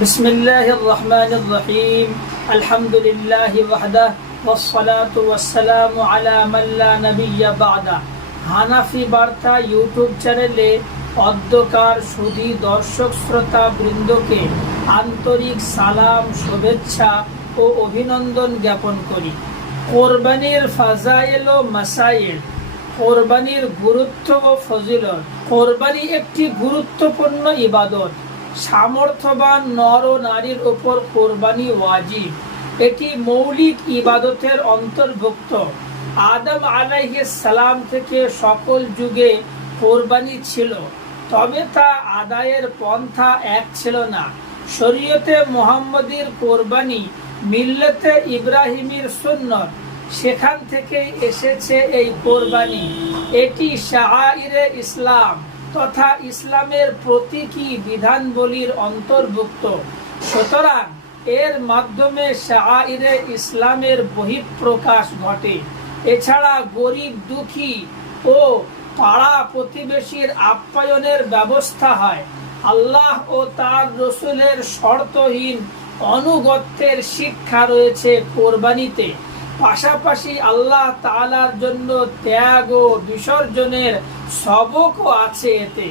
বিসমিল্লাহির রহমানির রহিম। আলহামদুলিল্লাহি ওয়াহদাহ ওয়াসসালাতু ওয়াসসালামু আলা মান লা নাবিয়্যা বা'দা। হানাফি বার্তা ইউটিউব চ্যানেলে অদ্যকার সুধী দর্শক শ্রোতা বৃন্দকে আন্তরিক সালাম, শুভেচ্ছা ও অভিনন্দন জ্ঞাপন করি। কোরবানির ফাজাইল ও মাসাইল, কোরবানির গুরুত্ব ও ফজিলত। কোরবানি একটি গুরুত্বপূর্ণ ইবাদত। সামর্থ্যবান নর ও নারীর উপর কোরবানি ওয়াজিব। এটি মৌলিক ইবাদতের অন্তর্ভুক্ত। আদম আলাইহিস সালাম থেকে সকল যুগে কোরবানি ছিল, তবে তা আদায়ের পন্থা এক ছিল না। শরীয়তে মুহাম্মদীর কোরবানি মিল্লাতে ইব্রাহিমের সুন্নত, সেখান থেকে এসেছে এই কোরবানি। এটি শাআইরে ইসলাম তথা ইসলামের প্রতীকী বিধানবলীর অন্তর্ভুক্ত। সুতরাং এর মাধ্যমে শাআইরে ইসলামের বহিঃপ্রকাশ ঘটে। এছাড়া গরিব, দুঃখী ও পাড়া প্রতিবেশীর আপ্যায়নের ব্যবস্থা হয়। আল্লাহ ও তার রসুলের শর্তহীন অনুগত্যের শিক্ষা রয়েছে কোরবানিতে। পাশাপাশি আল্লাহ তাআলার জন্য ত্যাগ ও বিসর্জনের সবকও আছে এতে।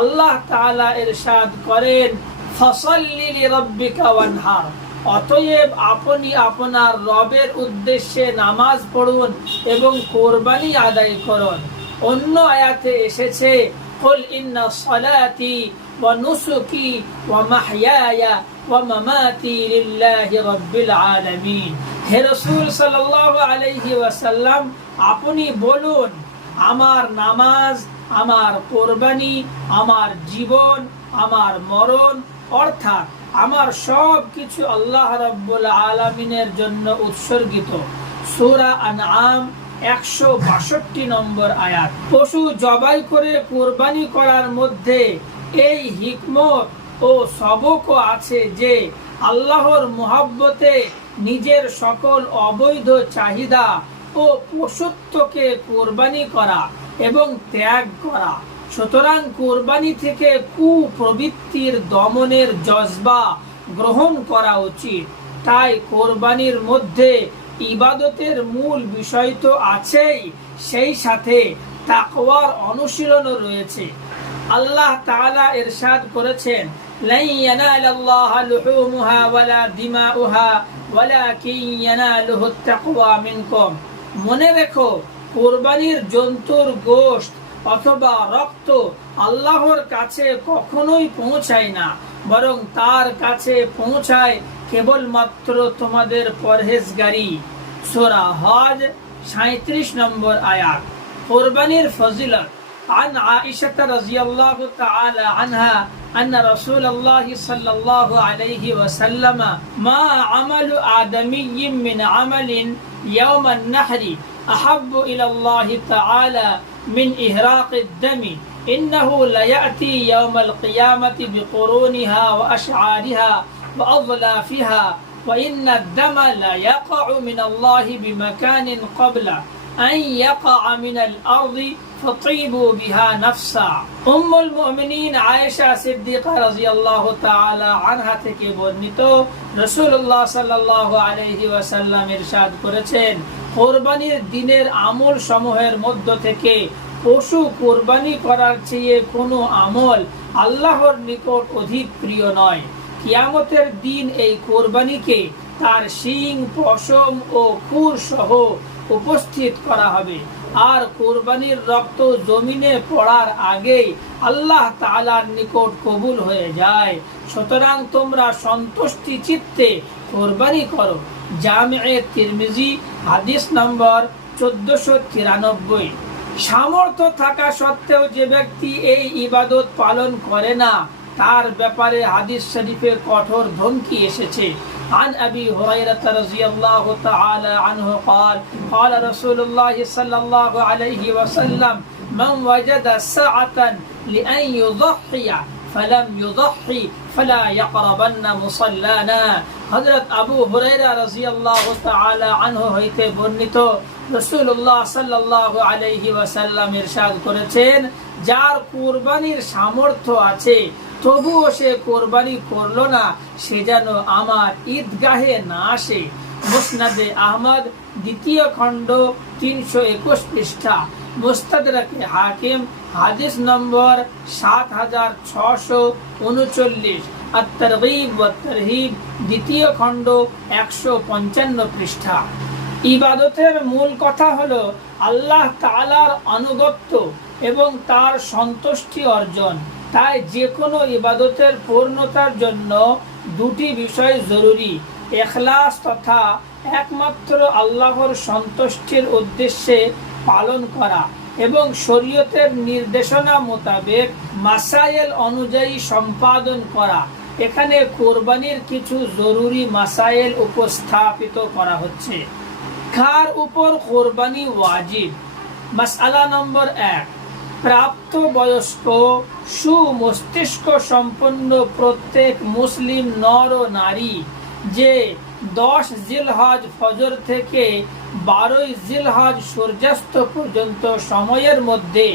আল্লাহ তাআলা ইরশাদ করেন, ফাসাল্লি লিরাব্বিকা ওয়ানহার, অতএব আপনি আপনার রবের উদ্দেশ্যে নামাজ পড়ুন এবং কোরবানি আদায় করুন। অন্য আয়াতে এসেছে, কুল ইন্না সালাতি ওয়া নুসুকি ওয়া মাহইয়ায়া ওয়া মামাতি লিল্লাহি রাব্বিল আলামিন। হে রাসূল সাল্লাল্লাহু আলাইহি ওয়াসাল্লাম, আপনি বলুন, আমার নামাজ, আমার কোরবানি, আমার জীবন, আমার মরণ, অর্থাৎ আমার সব কিছু আল্লাহ রাব্বুল আলামিনের জন্য উৎসর্গিত। সূরা আনআম 162 নম্বর আয়াত। পশু জবাই করে কোরবানি করার মধ্যে এই হিকমত ও সবকও আছে যে আল্লাহর মুহাব্বতে নিজের সকল অবৈধ চাহিদা ও পশুত্বকে কোরবানি করা এবং ত্যাগ করা। সুতরাং কোরবানি থেকে কুপ্রবৃত্তির দমনের জজবা গ্রহণ করা উচিত। তাই কোরবানির মধ্যে ইবাদতের মূল বিষয় তো আছেই, সেই সাথে তাকওয়ার অনুশীলনও রয়েছে। আল্লাহ তাআলা ইরশাদ করেছেন, লাই ইয়ানালাল্লাহা লুহুমুহা ওয়ালা দিমাউহা ওয়ালাকিন ইয়ানালুহুত তাকওয়া মিনকুম। মনে রেখো, কোরবানির জন্তুর গোশত অথবা রক্ত আল্লাহর কাছে কখনোই পৌঁছায় না, বরং তার কাছে পৌঁছায় কেবলমাত্র তোমাদের পরহেজগারি। সূরা হজ 37 নম্বর আয়াত। কোরবানির ফজিলত। عن عائشة رضي الله تعالى عنها أن رسول الله صلى الله عليه وسلم ما عمل آدمي من عمل يوم النحر أحب إلى الله تعالى من إهراق الدم إنه ليأتي يوم القيامة بقرونها وأشعارها وأظلافها وإن الدم لا يقع من الله بمكان قبل أن يقع من الأرض فطيبوا بها نفسا। উম্মুল মুমিনিন আয়েশা সিদ্দিকা রাদিয়াল্লাহু তাআলা আনহা থেকে বর্ণিত, রাসূলুল্লাহ সাল্লাল্লাহু আলাইহি ওয়াসাল্লাম ইরশাদ করেছেন, কোরবানির দিনের আমল সমূহের মধ্য থেকে পশু কোরবানি করার চেয়ে কোনো আমল আল্লাহর নিকট অধিক প্রিয় নয়। কিয়ামতের দিন এই কোরবানিকে তার শিং, পশম ও খুর সহ উপস্থিত করা হবে, আর কোরবানির রক্ত জমিনে পড়ার আগেই আল্লাহ তাআলার নিকট কবুল হয়ে যায়। সুতরাং তোমরা সন্তুষ্টি চিত্তে কোরবানি করো। জামিয়ে তিরমিজি হাদিস নম্বর 1493। সামর্থ্য থাকা সত্ত্বেও যে ব্যক্তি এই ইবাদত পালন করে না, তার ব্যাপারে হাদিস শরীফে কঠোর ধমকি এসেছে। عن أبي هريرة رضي الله تعالى عنه قال قال رسول الله صلى الله عليه وسلم من وجد سعة لأن يضحي فلم يضحي فلا يقربن مصلانا। হযরত আবু হুরায়রা রাদিয়াল্লাহু তাআলা আনহু হইতে বর্ণিত, রাসূলুল্লাহ সাল্লাল্লাহু আলাইহি ওয়াসাল্লাম ইরশাদ করেছেন, যার কুরবানির সামর্থ্য আছে তবুও সে কোরবানি করলো না, সে যেন আমার ঈদগাহে না আসে। মুসনাদে আহমদ দ্বিতীয় খণ্ড 321 পৃষ্ঠা, মুস্তাদরাকে হাকিম হাদিস নম্বর 7639, আত-তারগীব ওয়াত তারহিব দ্বিতীয় খণ্ড 155 পৃষ্ঠা। ইবাদতের মূল কথা হলো আল্লাহ তাআলার আনুগত্য এবং তার সন্তুষ্টি অর্জন। তাই যে কোনো ইবাদতের পূর্ণতার জন্য দুটি বিষয় জরুরি: ইখলাস তথা একমাত্র আল্লাহর সন্তুষ্টির উদ্দেশ্যে পালন করা এবং শরীয়তের নির্দেশনা মোতাবেক মাসাইল অনুযায়ী সম্পাদন করা। এখানে কোরবানির কিছু জরুরি মাসাইল উপস্থাপিত করা হচ্ছে। কার উপর কোরবানি ওয়াজিব? মাসআলা নম্বর 1, প্রাপ্তবয়স্ক সুমস্তিষ্ক সম্পন্ন প্রত্যেক মুসলিম নর ও নারী যে 10 জিলহজ ফজর থেকে 12 জিলহজ সূর্যাস্ত পর্যন্ত সময়ের মধ্যে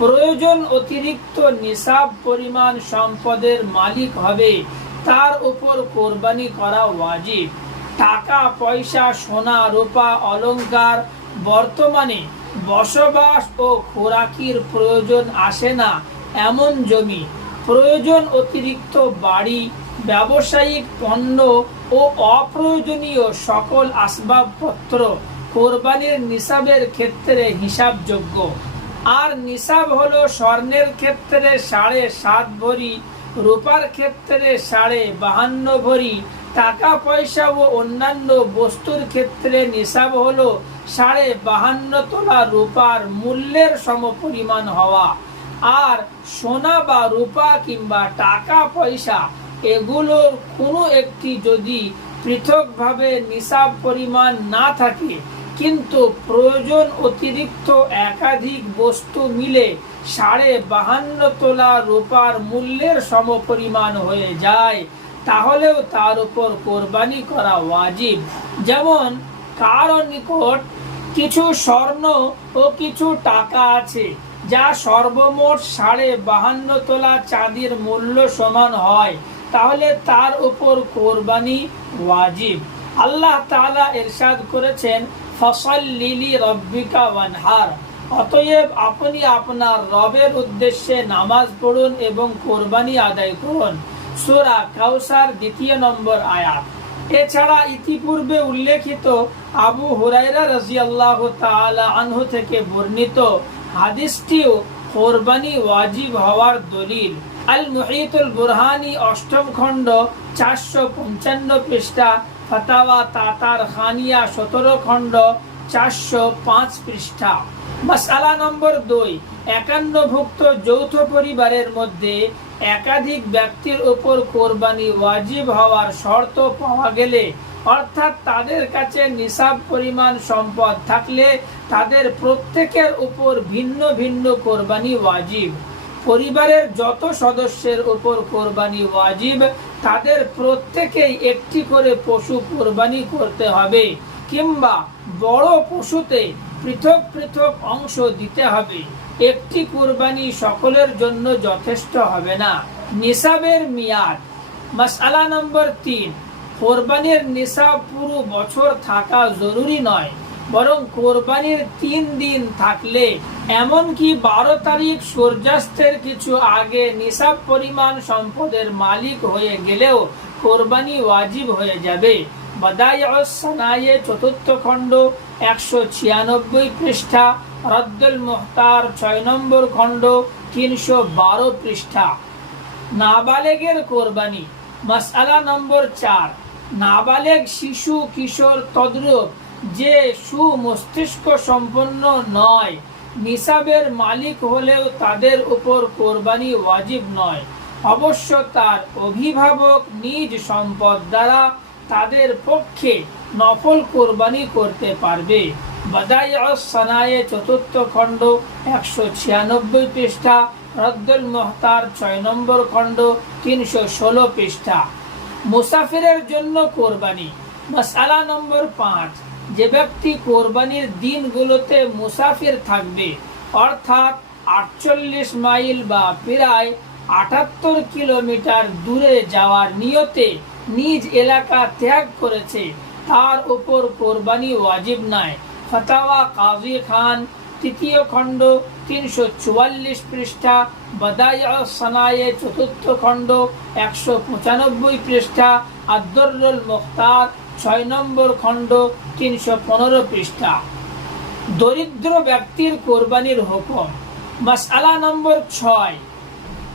প্রয়োজন অতিরিক্ত নিসাব পরিমাণ সম্পদের মালিক হবে, তার উপর কোরবানি করা ওয়াজিব। টাকা পয়সা, সোনা রূপা, অলংকার বর্তমানে বসবাস ও খোরাকির প্রয়োজন আসে না এমন জমি, প্রয়োজন অতিরিক্ত বাড়ি, ব্যবসায়িক পণ্য ও অপ্রয়োজনীয় সকল আসবাবপত্র কোরবানির নিসাবের ক্ষেত্রে হিসাবযোগ্য। আর নিসাব হলো স্বর্ণের ক্ষেত্রে 7.5 ভরি, রূপার ক্ষেত্রে 52.5 ভরি, টাকা পয়সা ও অন্যান্য বস্তুর ক্ষেত্রে নিসাব হলো 52.5 তোলা রূপার মূল্যের সমপরিমাণ হওয়া। আর সোনা বা রূপা কিংবা টাকা পয়সা এগুলোর কোনো একটি যদি পৃথকভাবে নিসাব পরিমাণ না থাকে কিন্তু প্রয়োজন অতিরিক্ত একাধিক বস্তু মিলে 52.5 তোলা রূপার মূল্যের সমপরিমাণ হয়ে যায়, তাহলেও তার উপর কোরবানি করা ওয়াজিব। যেমন কারো নিকট কিছু স্বর্ণ ও কিছু টাকা আছে যা সর্বমোট 52.5 তোলা চাঁদির মূল্য সমান হয়, তাহলে তার উপর কোরবানি ওয়াজিব। আল্লাহ তাআলা ইরশাদ করেছেন, ফাসাল্লি লিরাব্বিকা ওয়ানহার, অতএব আপনি আপনার রবের উদ্দেশ্যে নামাজ পড়ুন এবং কোরবানি আদায় করুন। সূরা কাউসার 2 নম্বর আয়াত। এছাড়া ইতিপূর্বে উল্লেখিত আবু হুরায়রা রাদিয়াল্লাহু তাআলা আনহু থেকে বর্ণিত হাদিসটিও কোরবানি ওয়াজিব হওয়ার দলিল। আল মুহিতুল বুরহানি 8ম খণ্ড 455 পৃষ্ঠা, ফাতাওয়া তাতার খানিয়া 17 খণ্ড 405 পৃষ্ঠা। মাসআলা নম্বর 2, একান্নভুক্ত যৌথ পরিবারের মধ্যে একাধিক ব্যক্তির উপর কোরবানি ওয়াজিব হওয়ার শর্ত পাওয়া গেলে, অর্থাৎ তাদের কাছে নিসাব পরিমাণ সম্পদ থাকলে তাদের প্রত্যেকের উপর ভিন্ন ভিন্ন কোরবানি ওয়াজিব। পরিবারের যত সদস্যের উপর কোরবানি ওয়াজিব তাদের প্রত্যেকেই একটি করে পশু কোরবানি করতে হবে, কিংবা বড় পশুতে পৃথক পৃথক অংশ দিতে হবে। একটি কোরবানি সকলের জন্য যথেষ্ট হবে না। নিসাবের মেয়াদ। মাসআলা নম্বর 3, কোরবানির নিসাব পুরো বছর থাকা জরুরি নয়, বরং কোরবানির 3 দিন থাকলে, এমনকি 12 তারিখ সূর্যাস্তের কিছু আগে নিসাব পরিমাণ সম্পদের মালিক হয়ে গেলেও কোরবানি ওয়াজিব হয়ে যাবে। বাদাইউস সানায়ে 4th খণ্ড 196 পৃষ্ঠা, রদ্দুল মুহতার 6 নম্বর খণ্ড 312 পৃষ্ঠা। নাবালেগের কোরবানি। মাসআলা নম্বর 4, নাবালেগ শিশু কিশোর তদ্রূপ যে সুমস্তিষ্ক সম্পন্ন নয়, নিসাবের মালিক হলেও তাদের উপর কোরবানি ওয়াজিব নয়। অবশ্য তার অভিভাবক নিজ সম্পদ দ্বারা তাদের পক্ষে নফল কোরবানি করতে পারবে। বাদাইউস সানায়ে 4th খণ্ড 196 পৃষ্ঠা, রদ্দুল মুহতার 6 নম্বর খণ্ড 316 পৃষ্ঠা। মুসাফিরের জন্য কোরবানি। মাসআলা নম্বর 5, যে ব্যক্তি কোরবানির দিনগুলোতে মুসাফির থাকবে, অর্থাৎ 48 মাইল বা প্রায় 78 কিলোমিটার দূরে যাওয়ার নিয়তে নিজ এলাকা ত্যাগ করেছে, তার উপর কোরবানি ওয়াজিব নয়। ফতোয়া কাজী খান, তৃতীয় খণ্ড, 344 পৃষ্ঠা, বাদাইউ সানায়ে, চতুর্থ খণ্ড, 195 পৃষ্ঠা, আদ-দুররুল মুখতার, 6 নম্বর খণ্ড, 315 পৃষ্ঠা। দরিদ্র ব্যক্তির কোরবানির হুকুম। মাসআলা নম্বর 6,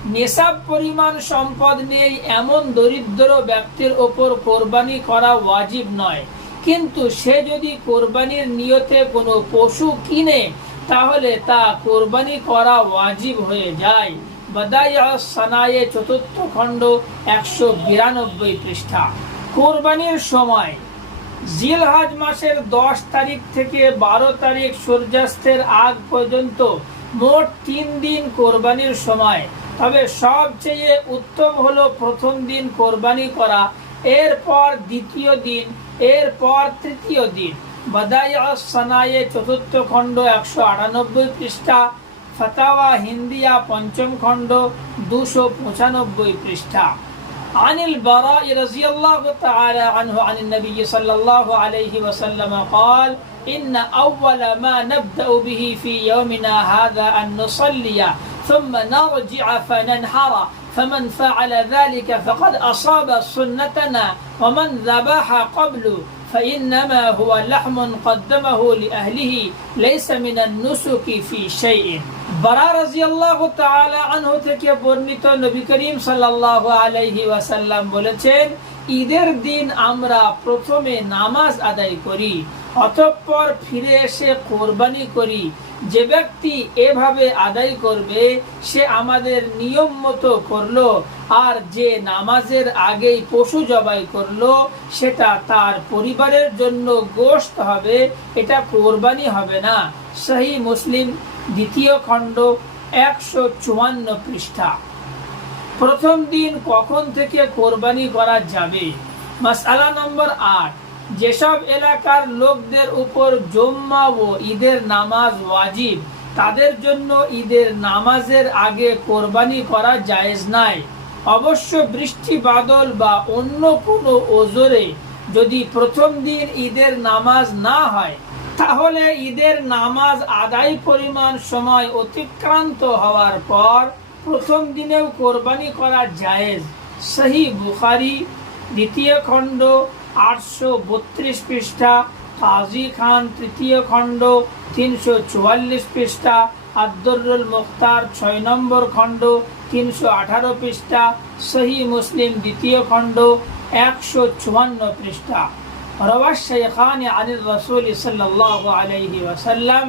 নিসাব পরিমাণ সম্পদ নেই এমন দরিদ্র ব্যক্তির ওপর কোরবানি করা ওয়াজিব নয়, কিন্তু সে যদি কোরবানির নিয়তে কোনো পশু কিনে তাহলে তা কোরবানি করা ওয়াজিব হয়ে যায়। বাদাইউ সানায়ে, চতুর্থ খণ্ড, 192 পৃষ্ঠা। কোরবানির সময় জিলহজ মাসের 10 তারিখ থেকে 12 তারিখ সূর্যাস্তের আগ পর্যন্ত মোট 3 দিন কোরবানির সময়। তবে সবচেয়ে উত্তম হলো প্রথম দিন কোরবানি করা, এরপর দ্বিতীয় দিন, এরপর তৃতীয় দিন। বাদাইউ সানায়ে, চতুর্থ খণ্ড, 198 পৃষ্ঠা। ফতোয়া হিন্দিয়া, পঞ্চম খণ্ড, 295 পৃষ্ঠা। عن البراء رضي الله تعالى عنه عن النبي صلى الله عليه وسلم قال إن أول ما نبدأ به في يومنا هذا أن نصلي ثم نرجع فننحر فمن فعل ذلك فقد أصاب سنتنا ومن ذبح قبل فإنما هو لحم قدمه لأهله ليس من النسك في شيء। বারা রাদিয়াল্লাহু তাআলা আনহু থেকে বর্ণিত, নবী করিম সাল্লাল্লাহু আলাইহি ওয়াসাল্লাম বলেছেন, ঈদের দিন আমরা প্রথমে নামাজ আদায় করি, অতঃপর ফিরে এসে কোরবানি করি। যে ব্যক্তি এভাবে আদায় করবে সে আমাদের নিয়ম মতো করলো, আর যে নামাজের আগেই পশু জবাই করলো সেটা তার পরিবারের জন্য গোশত হবে, এটা কোরবানি হবে না। সহিহ মুসলিম, দ্বিতীয় খণ্ড, 154 পৃষ্ঠা। প্রথম দিন কখন থেকে কোরবানি করা যাবে? মাসআলা নম্বর 8, যেসব এলাকার লোকদের উপর জুম্মা ও ঈদের নামাজ ওয়াজিব তাদের জন্য ঈদের নামাজের আগে কোরবানি করা জায়েজ নাই। অবশ্য বৃষ্টি বাদল বা অন্য কোনো ওজরে যদি প্রথম দিন ঈদের নামাজ না হয় তাহলে ঈদের নামাজ আদায় পরিমাণ সময় অতিক্রান্ত হওয়ার পর প্রথম দিনেও কোরবানি করা জায়েজ। সহিহ বুখারী, দ্বিতীয় খণ্ড, 832 পৃষ্ঠা। কাজী খান, তৃতীয় খণ্ড, 344 পৃষ্ঠা। আদ-দুররুল মুখতার, 6 নম্বর খণ্ড, 318 পৃষ্ঠা। সহিহ মুসলিম, দ্বিতীয় খণ্ড, 154 পৃষ্ঠা। روى الشيخان عن الرسول صلى الله عليه وسلم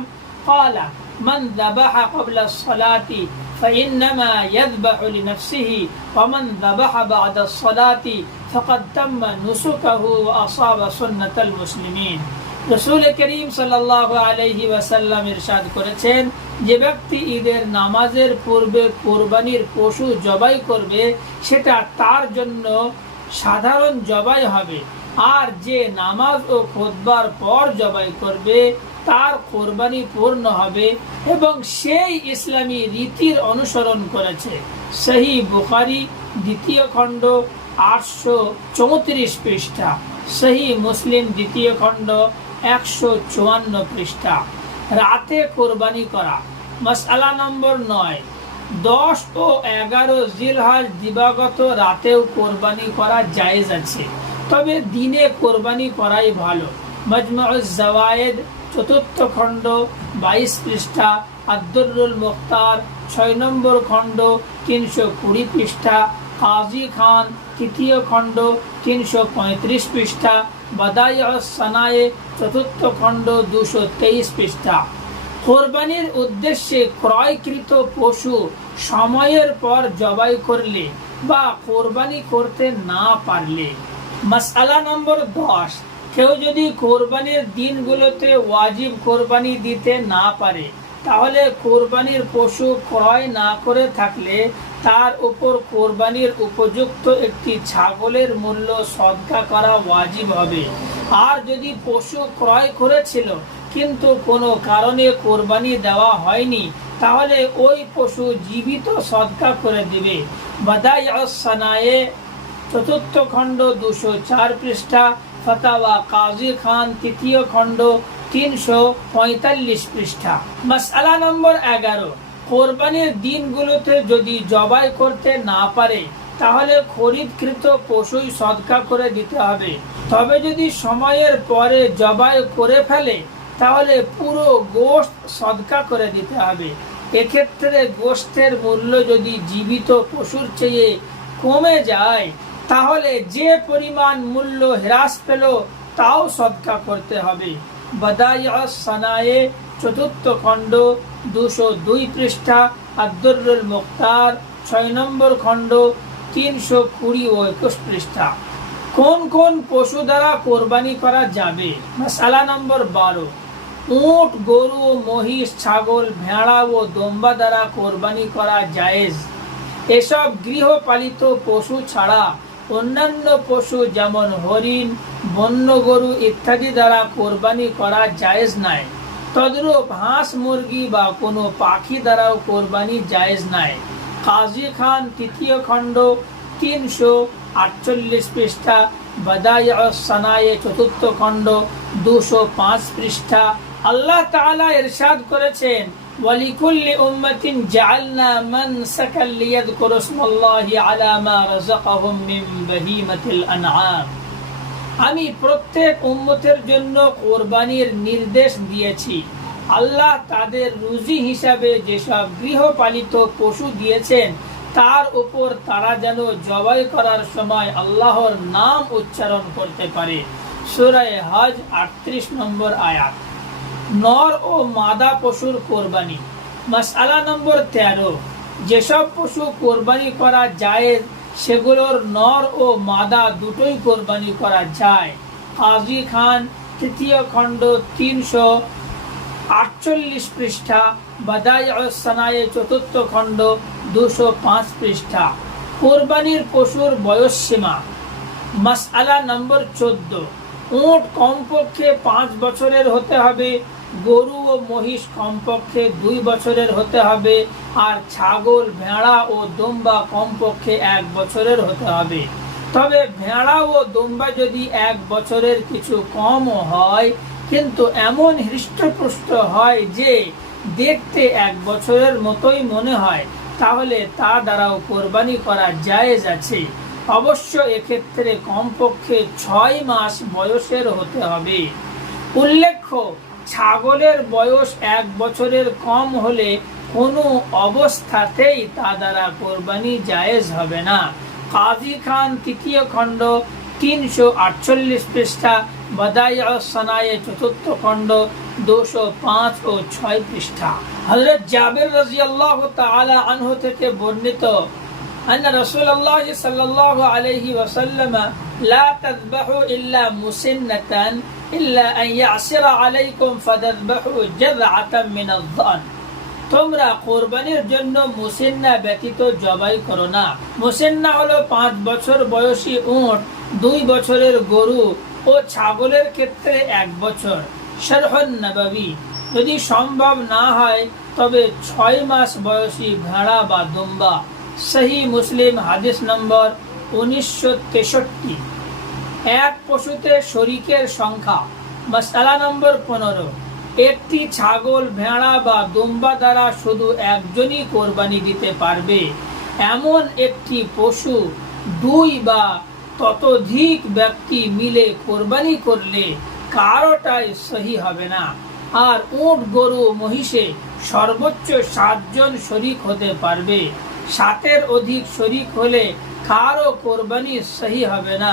قال من ذبح قبل الصلاة فإنما يذبح لنفسه ومن ذبح بعد الصلاة فقد تم نسكه وأصاب سنة المسلمين। রাসূল করিম সাল্লাল্লাহু আলাইহি ওয়াসাল্লাম ইরশাদ করেছেন, যে ব্যক্তি ঈদের নামাজের পূর্বে কোরবানির পশু জবাই করবে সেটা তার জন্য সাধারণ জবাই হবে, আর যে নামাজ ও খুতবার পর জবাই করবে তার কোরবানি পূর্ণ হবে এবং সেই ইসলামী রীতির অনুসরণ করেছে। সহিহ বুখারী, দ্বিতীয় খণ্ড, 834 পৃষ্ঠা। সহিহ মুসলিম, দ্বিতীয় খণ্ড, 154 পৃষ্ঠা। রাতে কোরবানি করা। মাসআলা নম্বর 9, 10 ও 11 জিলহজ দিবাগত রাতেও কোরবানি করা জায়েজ আছে, তবে দিনে কোরবানি করাই ভালো। মাজমাউজ জাওয়ায়েদ, চতুর্থ খণ্ড, 22 পৃষ্ঠা। আদ-দুররুল মুখতার, 6 নম্বর খণ্ড, 320 পৃষ্ঠা। কাজী খান, তৃতীয় খণ্ড, 335 পৃষ্ঠা। বাদাইউ সানায়ে, চতুর্থ খণ্ড, 223 পৃষ্ঠা। কোরবানির উদ্দেশ্যে ক্রয়কৃত পশু সময়ের পর জবাই করলে বা কোরবানি করতে না পারলে। মাসআলা নম্বর 10, কেউ যদি কোরবানির দিনগুলোতে ওয়াজিব কোরবানি দিতে না পারে তাহলে কোরবানির পশু ক্রয় না করে থাকলে তার উপর কোরবানির উপযুক্ত একটি ছাগলের মূল্য সদকা করা ওয়াজিব হবে। আর যদি পশু ক্রয় করেছিল কিন্তু কোনো কারণে কোরবানি দেওয়া হয়নি তাহলে ওই পশু জীবিত সদকা করে দিবে। বাদাইউস সানায়ে ৪র্থ খণ্ড ২০৪ পৃষ্ঠা, ফতাওয়া কাজী খান ৩য় খণ্ড ৩৪৫ পৃষ্ঠা। মাসআলা নম্বর ১১, কোরবানির দিনগুলোতে যদি জবাই করতে না পারে তাহলে খরিদকৃত পশুই সদকা করে দিতে হবে। তবে যদি সময়ের পরে জবাই করে ফেলে তাহলে পুরো গোশত সদকা করে দিতে হবে। এক্ষেত্রে গোশতের মূল্য যদি জীবিত পশুর চেয়ে কমে যায় তাহলে যে পরিমাণ মূল্য হ্রাস পেল তাও সদকা করতে হবে। বাদাইউস সানায়ে ৪র্থ খণ্ড ২০২ পৃষ্ঠা, আদ-দুররুল মুখতার ৬ নম্বর খণ্ড ৩২০ ও ২১ পৃষ্ঠা। কোন কোন পশু দ্বারা কোরবানি করা যাবে? মাসআলা নম্বর ১২, উট, গরু, মহিষ, ছাগল, ভেড়া ও দম্বা দ্বারা কোরবানি করা জায়েজ। এসব গৃহপালিত পশু ছাড়া অন্যান্য পশু যেমন হরিণ, বন্য গরু ইত্যাদি দ্বারা কোরবানি করা জায়েজ নাই। তদ্রূপ হাঁস, মুরগি বা কোনো পাখি দ্বারাও কোরবানি জায়েজ নাই। কাজী খান ৩য় খণ্ড ৩৪৮ পৃষ্ঠা, বাদাইউস সানায়ে ৪র্থ খণ্ড ২০৫ পৃষ্ঠা। আল্লাহ তাআলা ইরশাদ করেছেন, ওয়ালিকুল্লি উম্মাতিন জাআলনা মানসাকাল লিয়াযকুরু ইসমাল্লাহি আলা মা রাযাকাহুম মিন বাহিমাতিল আনআম। আমি প্রত্যেক উম্মতের জন্য কোরবানির নির্দেশ দিয়েছি। আল্লাহ তাদের রুজি হিসাবে যেসব গৃহপালিত পশু দিয়েছেন তার উপর তারা যেন জবাই করার সময় আল্লাহর নাম উচ্চারণ করতে পারে। সূরা হজ ৩৮ নম্বর আয়াত। নর ও মাদা পশুর কোরবানি। মাসআলা নম্বর ১৩, যেসব পশু কোরবানি করা জায়েজ সেগুলোর নর ও মাদা দুটোই কোরবানি করা যায়। কাজী খান ৩য় খণ্ড ৩৪৮ পৃষ্ঠা, বাদাইউস সানায়ে ৪র্থ খণ্ড ২০৫ পৃষ্ঠা। কোরবানির পশুর বয়স সীমা। মাসআলা নম্বর ১৪, উট কমপক্ষে ৫ বছরের হতে হবে, গরু ও মহিষ কমপক্ষে ২ বছরের হতে হবে, আর ছাগল, ভেড়া ও দম্বা কমপক্ষে ১ বছরের হতে হবে। তবে ভেড়া ও দম্বা যদি ১ বছরের কিছু কমও হয় কিন্তু এমন হৃষ্টপুষ্ট হয় যে দেখতে ১ বছরের মতোই মনে হয় তাহলে তা দ্বারাও কোরবানি করা জায়েজ আছে। অবশ্য এক্ষেত্রে কমপক্ষে ৬ মাস বয়সের হতে হবে। উল্লেখ্য, ছাগলের বয়স ১ বছরের কম হলে কোনো অবস্থাতেই তা দ্বারা কোরবানি জায়েজ হবে না। কাজী খান ৩য় খণ্ড ৩৪৮ পৃষ্ঠা, বাদাইউস সানায়ে ৪র্থ খণ্ড ২০৫ ও ৬ পৃষ্ঠা। হযরত জাবির রাদিয়াল্লাহু তাআলা আনহু থেকে বর্ণিত, আন্না রাসূলুল্লাহ সাল্লাল্লাহু আলাইহি ওয়াসাল্লাম লা তাযবাহু ইল্লা মুসিন্নাতান ইল্লা আন ইয়াসিরা আলাইকুম ফাযাযবাহু জাযআতাম মিনাল যান। তোমরা কোরবানির জন্য মুসিন্না ব্যতীত জবাই করো না। মুসিন্না হলো ৫ বছর বয়সী উট, ২ বছরের গরু ও ছাগলের ক্ষেত্রে ১ বছর। শরহুন নববী। যদি সম্ভব না হয় তবে ৬ মাস বয়সী ভেড়া বা দুম্বা। সহিহ মুসলিম হাদিস নম্বর 1963। এক পশুতে শরীকের সংখ্যা। মাসআলা নম্বর ১৫, একটি ছাগল, ভেড়া বা দুম্বা দ্বারা শুধু একজনই কোরবানি দিতে পারবে। এমন একটি পশু ২ বা ততোধিক ব্যক্তি মিলে কোরবানি করলে কারোটাই সহি হবে না। আর উট, গরু, মহিষে সর্বোচ্চ ৭ জন শরীক হতে পারবে। ৭-এর অধিক শরীক হলে কারো কোরবানি সহি হবে না।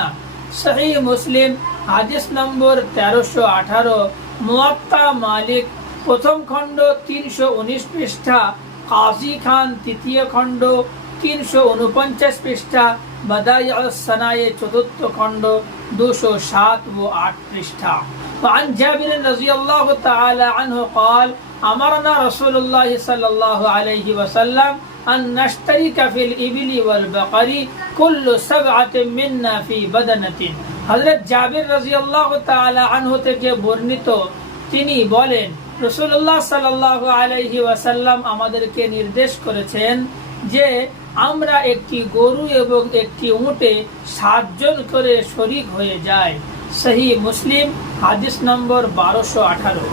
সহিহ মুসলিম হাদিস নম্বর ১৩১৮, মুয়াত্তা মালিক প্রথম খণ্ড ৩১৯ পৃষ্ঠা, কাজী খান ৩য় খণ্ড ৩৪৯ পৃষ্ঠা, বাদাইউস সানায়ে ৪র্থ খণ্ড ২০৭ ও ৮ পৃষ্ঠা। وعن جابر رضي الله تعالى عنه قال أمرنا رسول الله صلى الله عليه وسلم أن نشترك في الإبل والبقر كل 7 منا في بدنة। হযরত জাবির রাদিয়াল্লাহু তাআলা আনহু থেকে বর্ণিত, তিনি বলেন, রাসূলুল্লাহ সাল্লাল্লাহু আলাইহি ওয়াসাল্লাম আমাদেরকে নির্দেশ করেছেন যে আমরা একটি গরু এবং একটি উটে 7 জন করে শরীক হয়ে যায়। সহিহ মুসলিম হাদিস নম্বর 1218।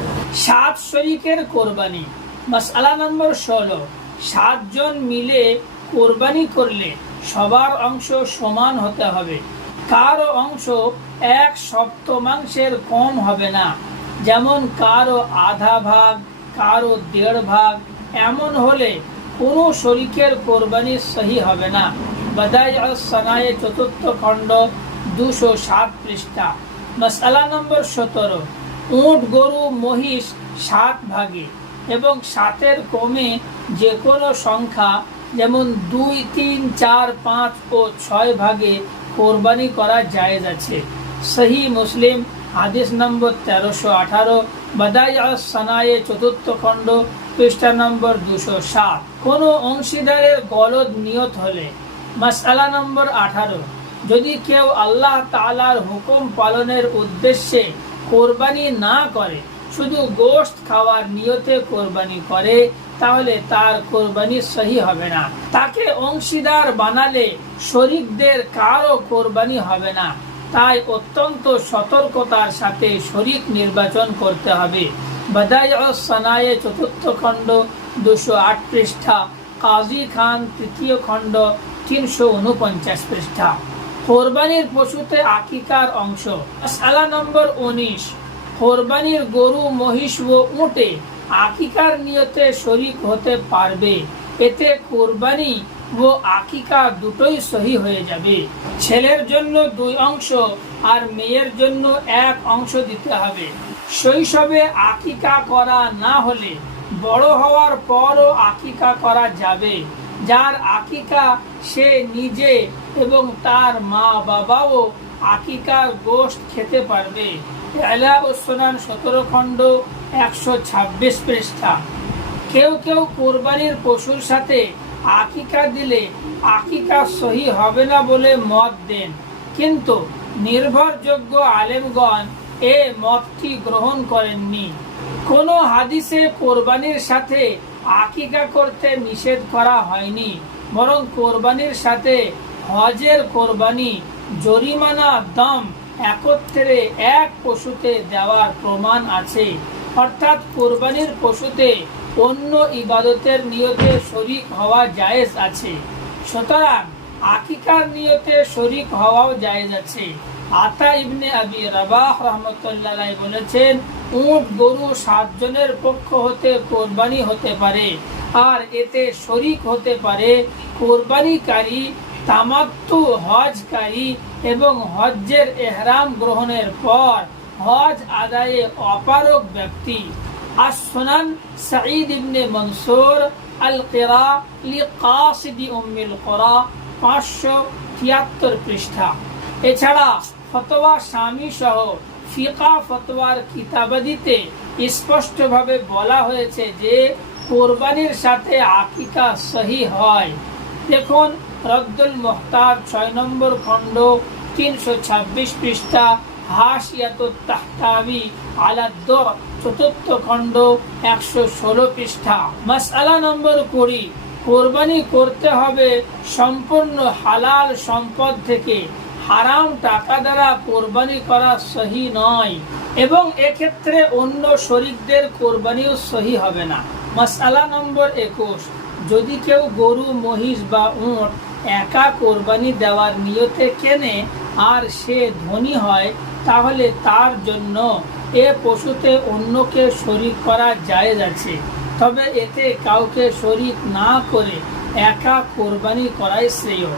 7 শরীকের কোরবানি। মাসআলা নম্বর 16, 7 জন মিলে কোরবানি করলে সবার অংশ সমান হতে হবে। কারো অংশ 1/7 কম হবে না, যেমন কারো আধা ভাগ, কারো 1.5 ভাগ। এমন হলে কোনো শরীকের কোরবানি সহি হবে না। বাদাইউস সানায়ে 4th খণ্ড 207 পৃষ্ঠা। মাসআলা নম্বর 17, উট গরু মহিষ 7 ভাগে এবং 7-এর কমে যে কোনো সংখ্যা যেমন 2, 3, 4, 5 ও 6 ভাগে কোরবানি করা জায়েজ আছে। সহিহ মুসলিম হাদিস নম্বর 1318, বাদাইউস সানায়ে 4th খণ্ড পৃষ্ঠা নম্বর 207। কোনো অংশীদারের গলদ নিয়ত হলে। মাসআলা নম্বর 18, যদি কেউ আল্লাহ তাআলার হুকুম পালনের উদ্দেশ্যে কোরবানি না করে, শুধু গোশত খাওয়ার নিয়তে কোরবানি করে, তাহলে তার কোরবানি সহি হবে না। তাকে অংশীদার বানালে শরীকদের কারো কোরবানি হবে না। তাই অত্যন্ত সতর্কতার সাথে শরীক নির্বাচন করতে হবে। বাদাইউস সানায়ে 4th খণ্ড 208 পৃষ্ঠা, কাজী খান 3য় খণ্ড 349 পৃষ্ঠা। কোরবানির পশুতে আকিকার অংশ। মাসআলা নম্বর 19, কোরবানির গরু মহিষ ও উটে আকিকার নিয়তে শরীক হতে পারবে। এতে কোরবানি ও আকিকা দুটোই সহি হয়ে যাবে। ছেলের জন্য 2 অংশ আর মেয়ের জন্য 1 অংশ দিতে হবে। শৈশবে আকিকা করা না হলে বড় হওয়ার পরও আকিকা করা যাবে। যার আকিকা সে নিজে এবং তার মা বাবাও আকিকার গোশত খেতে পারবে। ইলাউস সুনান 17 খণ্ড 126 পৃষ্ঠা। কেউ কেউ কোরবানির পশুর সাথে আকিকা দিলে আকিকা সহি হবে না বলে মত দেন, কিন্তু নির্ভরযোগ্য আলেমগণ এ মতটি গ্রহণ করেননি। কোন হাদিসে কোরবানির সাথে আকিকা করতে নিষেধ করা হয়নি, বরং কোরবানির সাথে হজের কোরবানি, জরিমানা, দম একত্রে এক পশুতে দেওয়ার প্রমাণ আছে। অর্থাৎ কোরবানির পশুতে অন্য ইবাদতের নিয়তে শরীক হওয়া জায়েজ আছে, সুতরাং আকিকার নিয়তে শরীক হওয়াও জায়েজ আছে। আতা ইবনে আবি রাবাহ রাহমাতুল্লাহ আলাইহি বলেছেন, উট গরু 7 জনের পক্ষ হতে কোরবানি হতে পারে, আর এতে শরীক হতে পারে কোরবানিকারী, তামাত্তু হজকারী এবং হজ্জের ইহরাম গ্রহণের পর হজ আদায়ে অপারগ ব্যক্তি। আস-সুনান সাঈদ ইবনে মনসুর আল-কিরা লিকাসিদি উম্মিল কুরা 573 পৃষ্ঠা। এছাড়া ফতোয়া শামী সহ ফিকা ফতোয়ার কিতাবাদিতে স্পষ্টভাবে বলা হয়েছে যে কোরবানির সাথে আকিকা সহি হয়। দেখুন রদ্দুল মুহতার 6 নম্বর খণ্ড 326 পৃষ্ঠা, হাশিয়াতুত তাহতাবি আলা দুর 4th খণ্ড 116 পৃষ্ঠা। মাসআলা নম্বর 20, কোরবানি করতে হবে সম্পূর্ণ হালাল সম্পদ থেকে। হারাম টাকা দ্বারা কোরবানি করা সহি নয় এবং এক্ষেত্রে অন্য শরীকদের কোরবানিও সহি হবে না। মাসআলা নম্বর 21, যদি কেউ গরু, মহিষ বা উট একা কোরবানি দেওয়ার নিয়তে কেনে আর সে ধনী হয়, তাহলে তার জন্য এ পশুতে অন্যকে শরীক করা জায়েজ আছে। তবে এতে কাউকে শরীক না করে একা কোরবানি করাই শ্রেয়।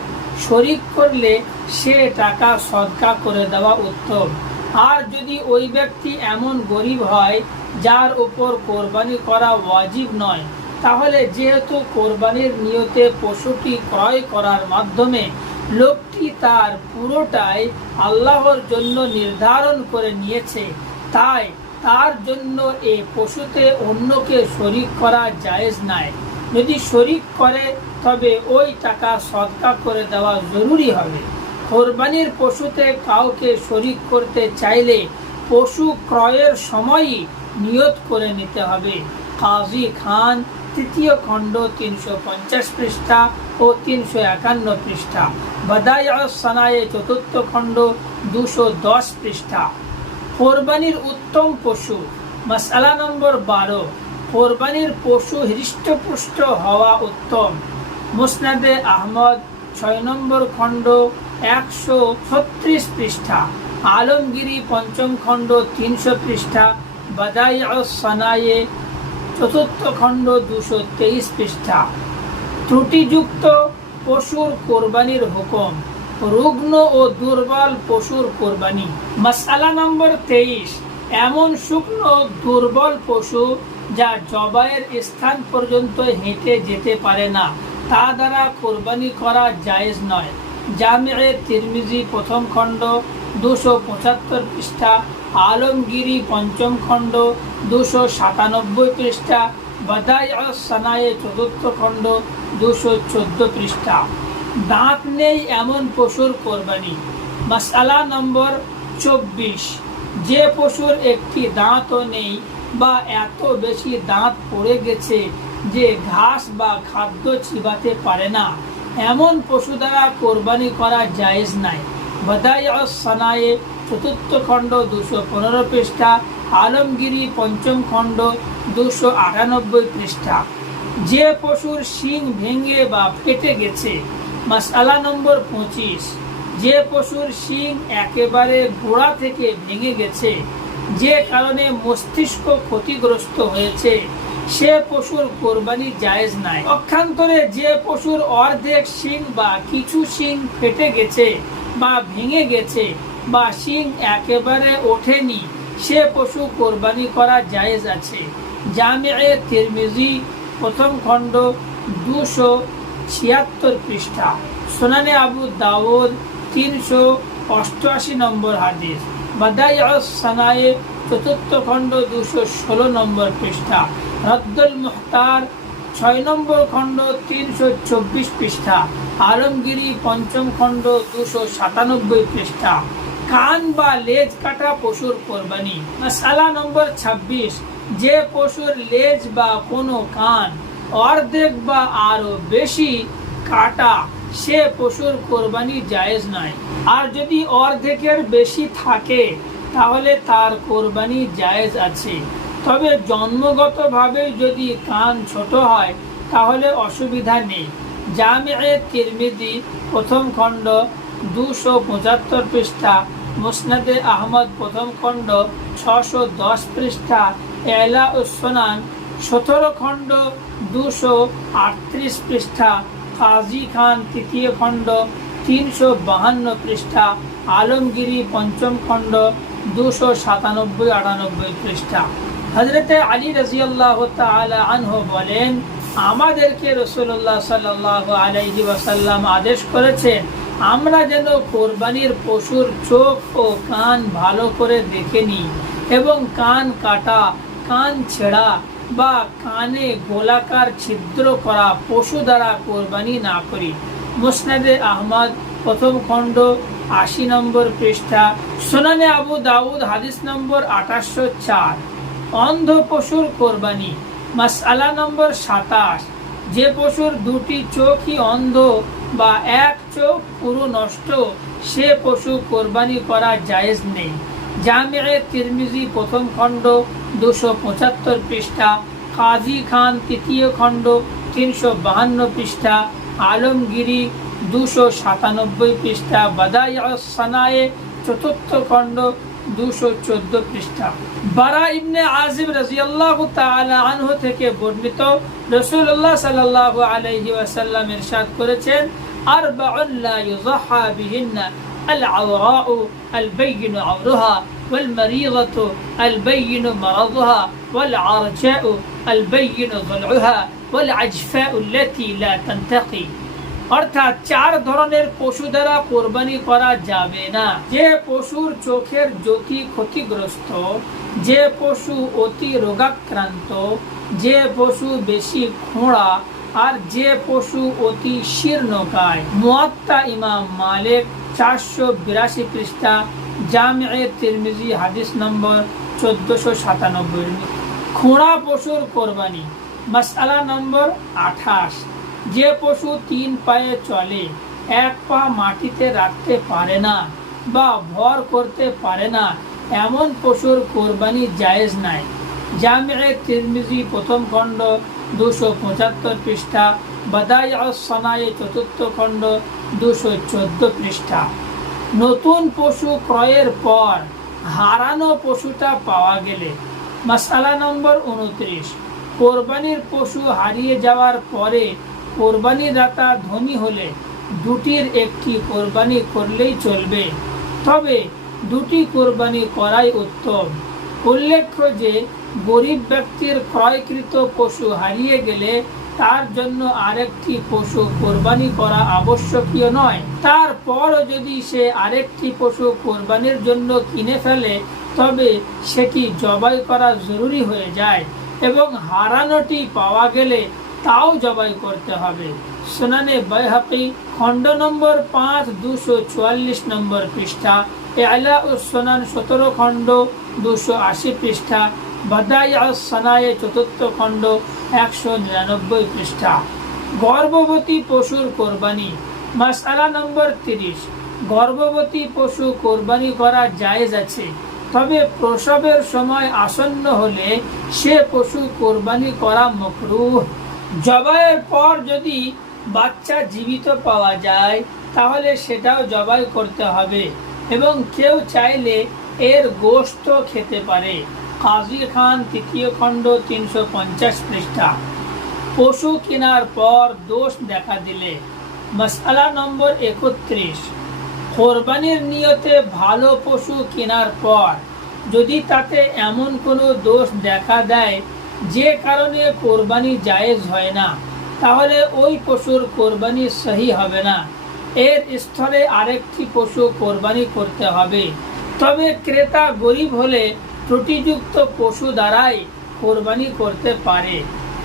শরীক করলে সে টাকা সদকা করে দেওয়া উত্তম। আর যদি ওই ব্যক্তি এমন গরিব হয় যার উপর কোরবানি করা ওয়াজিব নয়, তাহলে যেহেতু কোরবানির নিয়তে পশুটি ক্রয় করার মাধ্যমে লোকটি তার পুরোটাই আল্লাহর জন্য নির্ধারণ করে নিয়েছে, তাই তার জন্য এই পশুতে অন্যকে শরীক করা জায়েজ নাই। যদি শরীক করে তবে ওই টাকা সদকা করে দেওয়া জরুরি হবে। কোরবানির পশুতে কাউকে শরীক করতে চাইলে পশু ক্রয়ের সময়ই নিয়ত করে নিতে হবে। কাজী খান তৃতীয় খণ্ড 350 পৃষ্ঠা ও 351 পৃষ্ঠা, বাদায়াউস সানায়ে চতুর্থ খণ্ড 210 পৃষ্ঠা। কোরবানির উত্তম পশু, মাসআলা নম্বর 12, কোরবানির পশু হৃষ্টপুষ্ট হওয়া উত্তম। মুসনাদে আহমদ 6 নম্বর খণ্ড 136 পৃষ্ঠা, আলমগীরি পঞ্চম খণ্ড 300 পৃষ্ঠা, বাদায়াউস সানায়ে চতুর্থ খণ্ড 223 পৃষ্ঠা। ত্রুটিযুক্ত পশুর কোরবানির হুকুম, রুগ্ন ও দুর্বল পশুর কোরবানি। মাসআলা নম্বর 23, এমন শুকনো দুর্বল পশু যা জবাইয়ের স্থান পর্যন্ত হেঁটে যেতে পারে না, তা দ্বারা কোরবানি করা জায়েজ নয়। জামিয়ে তিরমিজি প্রথম খণ্ড 275 পৃষ্ঠা, আলমগীরি পঞ্চম খণ্ড 297 পৃষ্ঠা, বাদায়াউস সানায়ে চতুর্থ খণ্ড 214 পৃষ্ঠা। দাঁত নেই এমন পশুর কোরবানি। মাসআলা নম্বর 24, যে পশুর একটি দাঁতও নেই বা এত বেশি দাঁত পড়ে গেছে যে ঘাস বা খাদ্য চিবাতে পারে না, এমন পশু দ্বারা কোরবানি করা জায়েজ নাই। বাদায়াউস সানায়ে চতুর্থ খণ্ড 215 পৃষ্ঠা, আলমগীরি পঞ্চম খণ্ড 298 পৃষ্ঠা। যে পশুর শিং ভেঙে বা ফেটে গেছে। মাসআলা নম্বর 25, যে পশুর শিং একেবারে গোড়া থেকে ভেঙে গেছে, যে কারণে মস্তিষ্ক ক্ষতিগ্রস্ত হয়েছে, সে পশুর কোরবানি জায়েজ নাই। পক্ষান্তরে যে পশুর অর্ধেক শিং বা কিছু শিং ফেটে গেছে বা ভেঙে গেছে বা শিং একেবারে ওঠেনি, সে পশু কোরবানি করা জায়েজ আছে। জামিয়ে তিরমিজি প্রথম খণ্ড 276 পৃষ্ঠা, সুনানে আবু দাউদ 388 নম্বর হাদিস, বাদায়াউস সানায়ে চতুর্থ খণ্ড 216 নম্বর পৃষ্ঠা, রদ্দুল মুখতার 6 নম্বর খণ্ড 324 পৃষ্ঠা, আলমগীরি পঞ্চম খণ্ড 297 পৃষ্ঠা। কান বা লেজ কাটা পশুর কোরবানি। মাসআলা নম্বর 26, যে পশুর লেজ বা কোনো কান অর্ধেক বা আরো বেশি কাটা, সে পশুর কোরবানি জায়েজ নয়। আর যদি অর্ধেকের বেশি থাকে তাহলে তার কোরবানি জায়েজ আছে। তবে জন্মগতভাবে যদি কান ছোট হয় তাহলে অসুবিধা নেই। জামিয়ে তিরমিজি প্রথম খণ্ড 275 পৃষ্ঠা, মুসনাদে আহমদ প্রথম খণ্ড 610 পৃষ্ঠা, ইলাউস সুনান 17 খণ্ড 238 পৃষ্ঠা, কাজী খান তৃতীয় খণ্ড 352 পৃষ্ঠা, আলমগীরি পঞ্চম খণ্ড 297-98 পৃষ্ঠা। হযরতে আলী রাদিয়াল্লাহু তাআলা আনহু বলেন, আমাদেরকে রাসূলুল্লাহ সাল্লাল্লাহু আলাইহি ওয়াসাল্লাম আদেশ করেছেন আমরা যেন কোরবানির পশুর চোখ ও কান ভালো করে দেখে নিই এবং কান কাটা, কান ছেঁড়া বা কানে গোলাকার ছিদ্র করা পশু দ্বারা কোরবানি না করি। মুসনাদে আহমদ প্রথম খণ্ড 80 নম্বর পৃষ্ঠা, সুনানে আবু দাউদ হাদিস নম্বর 2804। অন্ধ পশুর কোরবানি। মাসআলা নম্বর 27, যে পশুর দুটি চোখই অন্ধ বা এক চোখ পুরো নষ্ট, সে পশু কোরবানি করা জায়েজ নেই। জামিয়ে তিরমিজি প্রথম খণ্ড 275 পৃষ্ঠা, কাজী খান তৃতীয় খণ্ড 352 পৃষ্ঠা, আলমগীরি 297 পৃষ্ঠা, বাদায়াউস সানায়ে চতুর্থ খণ্ড 214 পৃষ্ঠা। বারা ইবনে আজিব রাদিয়াল্লাহু তাআলা আনহু থেকে বর্ণিত, রাসূলুল্লাহ সাল্লাল্লাহু আলাইহি ওয়াসাল্লাম ইরশাদ করেছেন, আরবাউন লা ইউযাহা বিহিন্না আল-আওরাউ আল-বাইয়িনু আওরুহা ওয়াল-মারিযাতু আল-বাইয়িনু মারাদুহা ওয়াল-আরজাউ আল-বাইয়িনু যুলউহা ওয়াল-আজফাউ আল্লাতী লা তানতাকি। অর্থাৎ 4 ধরনের পশু দ্বারা কোরবানি করা যাবে না। যে পশুর চোখের জ্যোতি ক্ষতিগ্রস্ত, যে পশু অতি রোগাক্রান্ত, যে পশু বেশি খোঁড়া, আর যে পশু অতি শীর্ণকায়। মুয়াত্তা ইমাম মালিক 482 পৃষ্ঠা, জামিয়ে তিরমিজি হাদিস নম্বর 1497। খোঁড়া পশুর কোরবানি, মাসআলা নম্বর 28। যে পশু 3 পায়ে চলে, 1 পা মাটিতে রাখতে পারে না বা ভর করতে পারে না, এমন পশুর কোরবানি জায়েজ নাই। জামিয়ে তিরমিজি প্রথম খণ্ড 275 পৃষ্ঠা, বাদায়াউস সানায়ে চতুর্থ খণ্ড 214 পৃষ্ঠা। নতুন পশু ক্রয়ের পর হারানো পশুটা পাওয়া গেলে, মাসআলা নম্বর 29। কোরবানির পশু হারিয়ে যাওয়ার পরে কোরবানিদাতা ধনী হলে দুটির একটি কোরবানি করলেই চলবে, তবে দুটি কোরবানি করাই উত্তম। উল্লেখ্য যে গরিব ব্যক্তির ক্রয়কৃত পশু হারিয়ে গেলে তার জন্য আরেকটি পশু কোরবানি করা আবশ্যকীয় নয়। তারপরও যদি সে আরেকটি পশু কোরবানির জন্য কিনে ফেলে, তবে সেটি জবাই করা জরুরি হয়ে যায় এবং হারানোটি পাওয়া গেলে তাও জবাই করতে হবে। সুনানে বাইহাকি খণ্ড নম্বর 5 244 নম্বর পৃষ্ঠা, ইলাউস সুনান 17 খণ্ড 280 পৃষ্ঠা, বাদায়াউস সানায়ে চতুর্থ খণ্ড 199 পৃষ্ঠা। গর্ভবতী পশুর কোরবানি, মাসআলা নম্বর 30। গর্ভবতী পশু কোরবানি করা জায়েজ আছে, তবে প্রসবের সময় আসন্ন হলে সে পশু কোরবানি করা মাকরুহ। জবাইয়ের পর যদি বাচ্চা জীবিত পাওয়া যায় তাহলে সেটাও জবাই করতে হবে এবং কেউ চাইলে এর গোশত খেতে পারে। কাজী খান তৃতীয় খণ্ড 350 পৃষ্ঠা। পশু কেনার পর দোষ দেখা দিলে, মাসআলা নম্বর 31। কোরবানির নিয়তে ভালো পশু কেনার পর যদি তাতে এমন কোনো দোষ দেখা দেয় যে কারণে কোরবানি জায়েজ হয় না, তাহলে ওই পশুর কোরবানি সহি হবে না। এর স্থলে আরেকটি পশু কোরবানি করতে হবে। তবে ক্রেতা গরিব হলে ত্রুটিযুক্ত পশু দ্বারাই কোরবানি করতে পারে।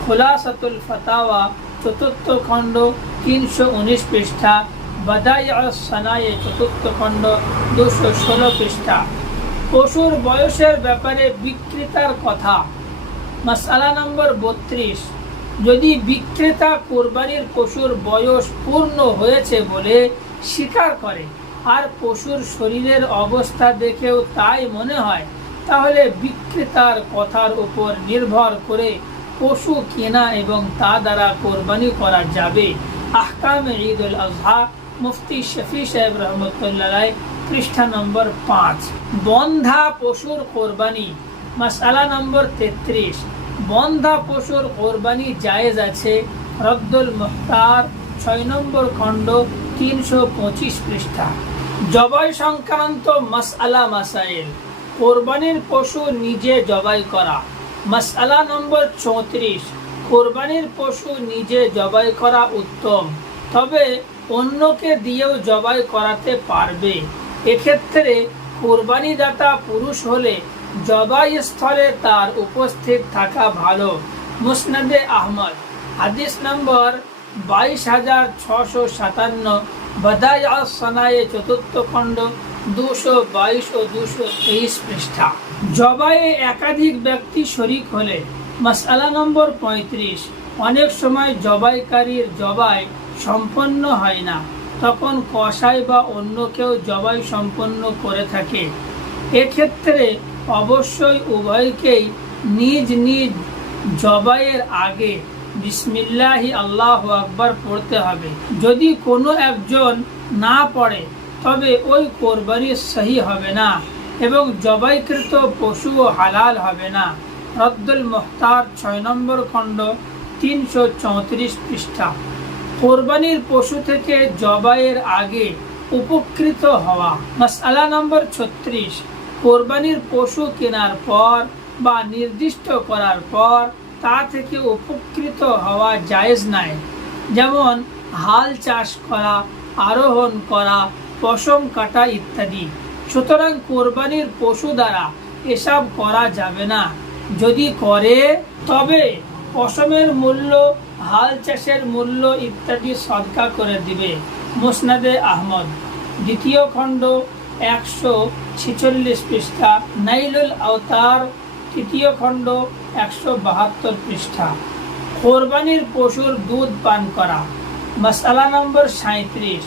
খুলাসাতুল ফাতাওয়া চতুর্থ খণ্ড 319 পৃষ্ঠা, বাদায়াউস সানায়ে চতুর্থ খণ্ড 216 পৃষ্ঠা। পশুর বয়সের ব্যাপারে বিক্রেতার কথা, মাসআলা নম্বর 32। যদি বিক্রেতা কোরবানির পশুর বয়স পূর্ণ হয়েছে বলে স্বীকার করে আর পশুর শরীরের অবস্থা দেখেও তাই মনে হয়, তাহলে বিক্রেতার কথার উপর নির্ভর করে পশু কেনা এবং তা দ্বারা কোরবানি করা যাবে। আহকামে ঈদুল আজহা, মুফতি শফি সাহেব রহমতুল্লাহ, পৃষ্ঠা নম্বর 5। বন্ধা পশুর কোরবানি, মাসআলা নম্বর 33। বন্ধা পশুর কোরবানি জায়েজ আছে। রদ্দুল মুখতার 6 নম্বর খণ্ড 325 পৃষ্ঠা। জবাই সংক্রান্ত মাসআলা মাসাইল। কোরবানির পশু নিজে জবাই করা, মাসআলা নম্বর 34। কোরবানির পশু নিজে জবাই করা উত্তম, তবে অন্যকে দিয়েও জবাই করাতে পারবে। এক্ষেত্রে কোরবানিদাতা পুরুষ হলে জবাই স্থলে তার উপস্থিত থাকা ভালো। মুসনাদে আহমদ হাদিস নম্বর 22657, বাদায়াউস সানায়ে চতুর্থ খণ্ড 222 ও 223 পৃষ্ঠা। জবাইয়ে একাধিক ব্যক্তি শরীক হলে, মাসআলা নম্বর 35। অনেক সময় জবাইকারীর জবাই সম্পন্ন হয় না, তখন কসাই বা অন্য কেউ জবাই সম্পন্ন করে থাকে। এক্ষেত্রে অবশ্যই উভয়কেই নিজ নিজ জবাইয়ের আগে বিসমিল্লাহি আল্লাহু আকবার পড়তে হবে। যদি কোনো একজন না পড়ে তবে ওই কোরবানি সহি হবে না এবং জবাইকৃত পশুও হালাল হবে না। রদ্দুল মুখতার 6 নম্বর খণ্ড 334 পৃষ্ঠা। কোরবানির পশু থেকে জবাইয়ের আগে উপকৃত হওয়া, মাসআলা নম্বর 36। কোরবানির পশু কেনার পর বা নির্দিষ্ট করার পর তা থেকে উপকৃত হওয়া জায়েজ নাই, যেমন হাল চাষ করা, আরোহণ করা, পশম কাটা ইত্যাদি। সুতরাং কোরবানির পশু দ্বারা এসব করা যাবে না। যদি করে তবে পশমের মূল্য, হাল চাষের মূল্য ইত্যাদি সদকা করে দিবে। মুসনাদে আহমদ দ্বিতীয় খণ্ড 146 পৃষ্ঠা, নাইলুল আওতার তৃতীয় খণ্ড 172 পৃষ্ঠা। কোরবানির পশুর দুধ পান করা। মাসআলা নম্বর 37।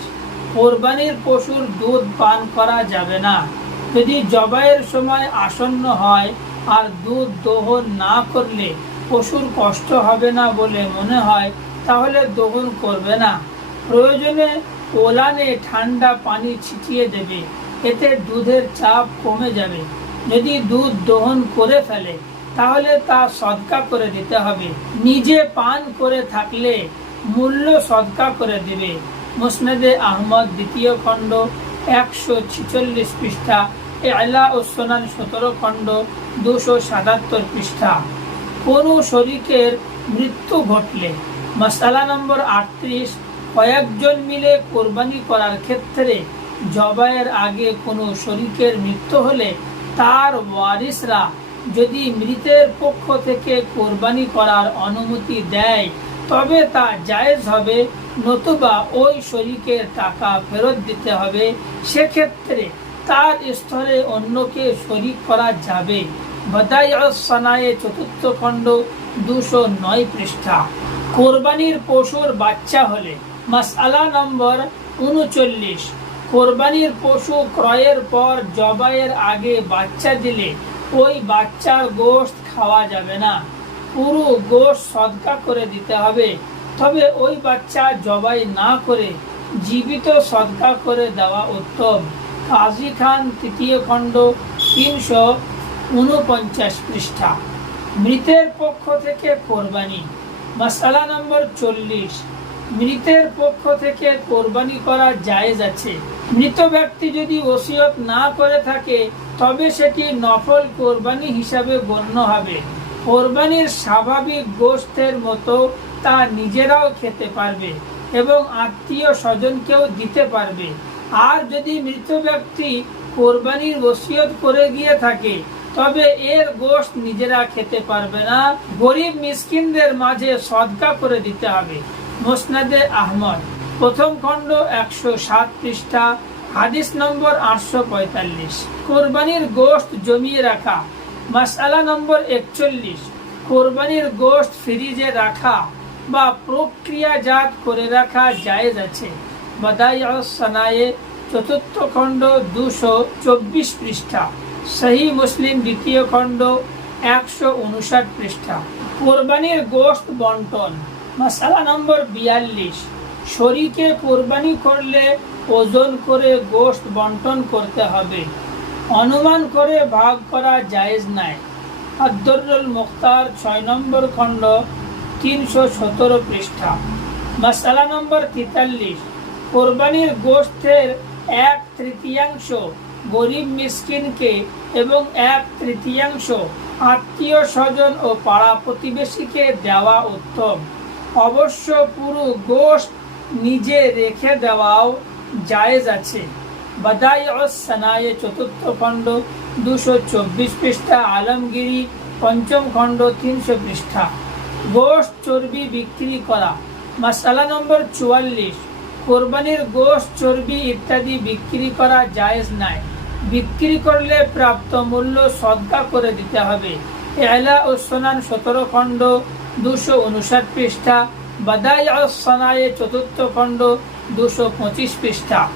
কোরবানির পশুর দুধ পান করা যাবে না। যদি জবাইয়ের সময় আসন্ন হয় আর দুধ দহন না করলে পশুর কষ্ট হবে না বলে মনে হয়, তাহলে দহন করবে না। প্রয়োজনে ওলানে ঠান্ডা পানি ছিটিয়ে দেবে, এতে দুধের চাপ কমে যাবে। যদি দুধ দহন করে ফেলে তাহলে তা সদকা করে দিতে হবে। নিজে পান করে থাকলে মূল্য সদকা করে দেবে। মুসনাদে আহমদ দ্বিতীয় খণ্ড 146 পৃষ্ঠা, ইলা ও সুনান 17 খণ্ড 277 পৃষ্ঠা। কোন শরীকের মৃত্যু ঘটলে। মাসআলা নম্বর 38। কয়েকজন মিলে কোরবানি করার ক্ষেত্রে জবাইয়ের আগে কোনো শরীকের মৃত্যু হলে তার ওয়ারিসরা যদি মৃতের পক্ষ থেকে কোরবানি করার অনুমতি দেয় তবে তা জায়েজ হবে, নতুবা ওই শরীকের টাকা ফেরত দিতে হবে। সেক্ষেত্রে তার স্থলে অন্যকে শরীক করা যাবে। বাদাইউস সানায়ে 4th খণ্ড 209 পৃষ্ঠা। কোরবানির পশুর বাচ্চা হলে। মাসআলা নম্বর 39। কোরবানির পশু ক্রয়ের পর জবাইয়ের আগে বাচ্চা দিলে ওই বাচ্চার গোশত খাওয়া যাবে না, পুরো গোশত সদকা করে দিতে হবে। তবে ওই বাচ্চা জবাই না করে জীবিত সদকা করে দেওয়া উত্তম। কাজী খান তৃতীয় খণ্ড 349 পৃষ্ঠা। মৃতের পক্ষ থেকে কোরবানি। মাসআলা নম্বর 40। মৃতের পক্ষ থেকে কোরবানি করা জায়েজ আছে। মৃত ব্যক্তি যদি ওসিয়ত না করে থাকে তবে সেটি নফল কোরবানি হিসাবে গণ্য হবে। কোরবানির স্বাভাবিক গোশতের মতো তা নিজেরাও খেতে পারবে এবং আত্মীয় স্বজনকেও দিতে পারবে। আর যদি মৃত ব্যক্তি কোরবানির ওসিয়ত করে গিয়ে থাকে তবে এর গোশত নিজেরা খেতে পারবে না, গরিব মিসকিনদের মাঝে সদকা করে দিতে হবে। মুসনাদে আহমদ প্রথম খণ্ড 107 পৃষ্ঠা, হাদিস নম্বর 845। কোরবানির গোশত জমিয়ে রাখা। মাসআলা নম্বর 41। কোরবানির গোশত ফ্রিজে রাখা বা প্রক্রিয়াজাত করে রাখা জায়েজ আছে। বাদাইউস সানায়ে 4th খণ্ড 224 পৃষ্ঠা, সহিহ মুসলিম দ্বিতীয় খণ্ড 159 পৃষ্ঠা। কোরবানির গোশত বন্টন। মাসআলা নম্বর 42। শরীকে কোরবানি করলে ওজন করে গোশত বন্টন করতে হবে, অনুমান করে ভাগ করা জায়েজ নাই। আদ-দুররুল মুখতার 6 নম্বর খণ্ড 317 পৃষ্ঠা। মাসআলা নম্বর 43। কোরবানির গোশতের 1/3 গরিব মিসকিনকে এবং 1/3 আত্মীয় স্বজন ও পাড়া প্রতিবেশীকে দেওয়া উত্তম। অবশ্য পুরো গোশত নিজে রেখে দেওয়াও জায়েজ আছে। বাদাইউস সানায়ে 4th খণ্ড 224 পৃষ্ঠা, আলমগীরি 5ম খণ্ড 300 পৃষ্ঠা। গোশত চর্বি বিক্রি করা। মাসআলা নম্বর 44। কোরবানির গোশত চর্বি ইত্যাদি বিক্রি করা জায়েজ নাই। বিক্রি করলে প্রাপ্ত মূল্য সদকা করে দিতে হবে। ইলা ও সুনান 17 খণ্ড 259 পৃষ্ঠা, বাদাইউস সানায়ে 4th খণ্ড 225 পৃষ্ঠা।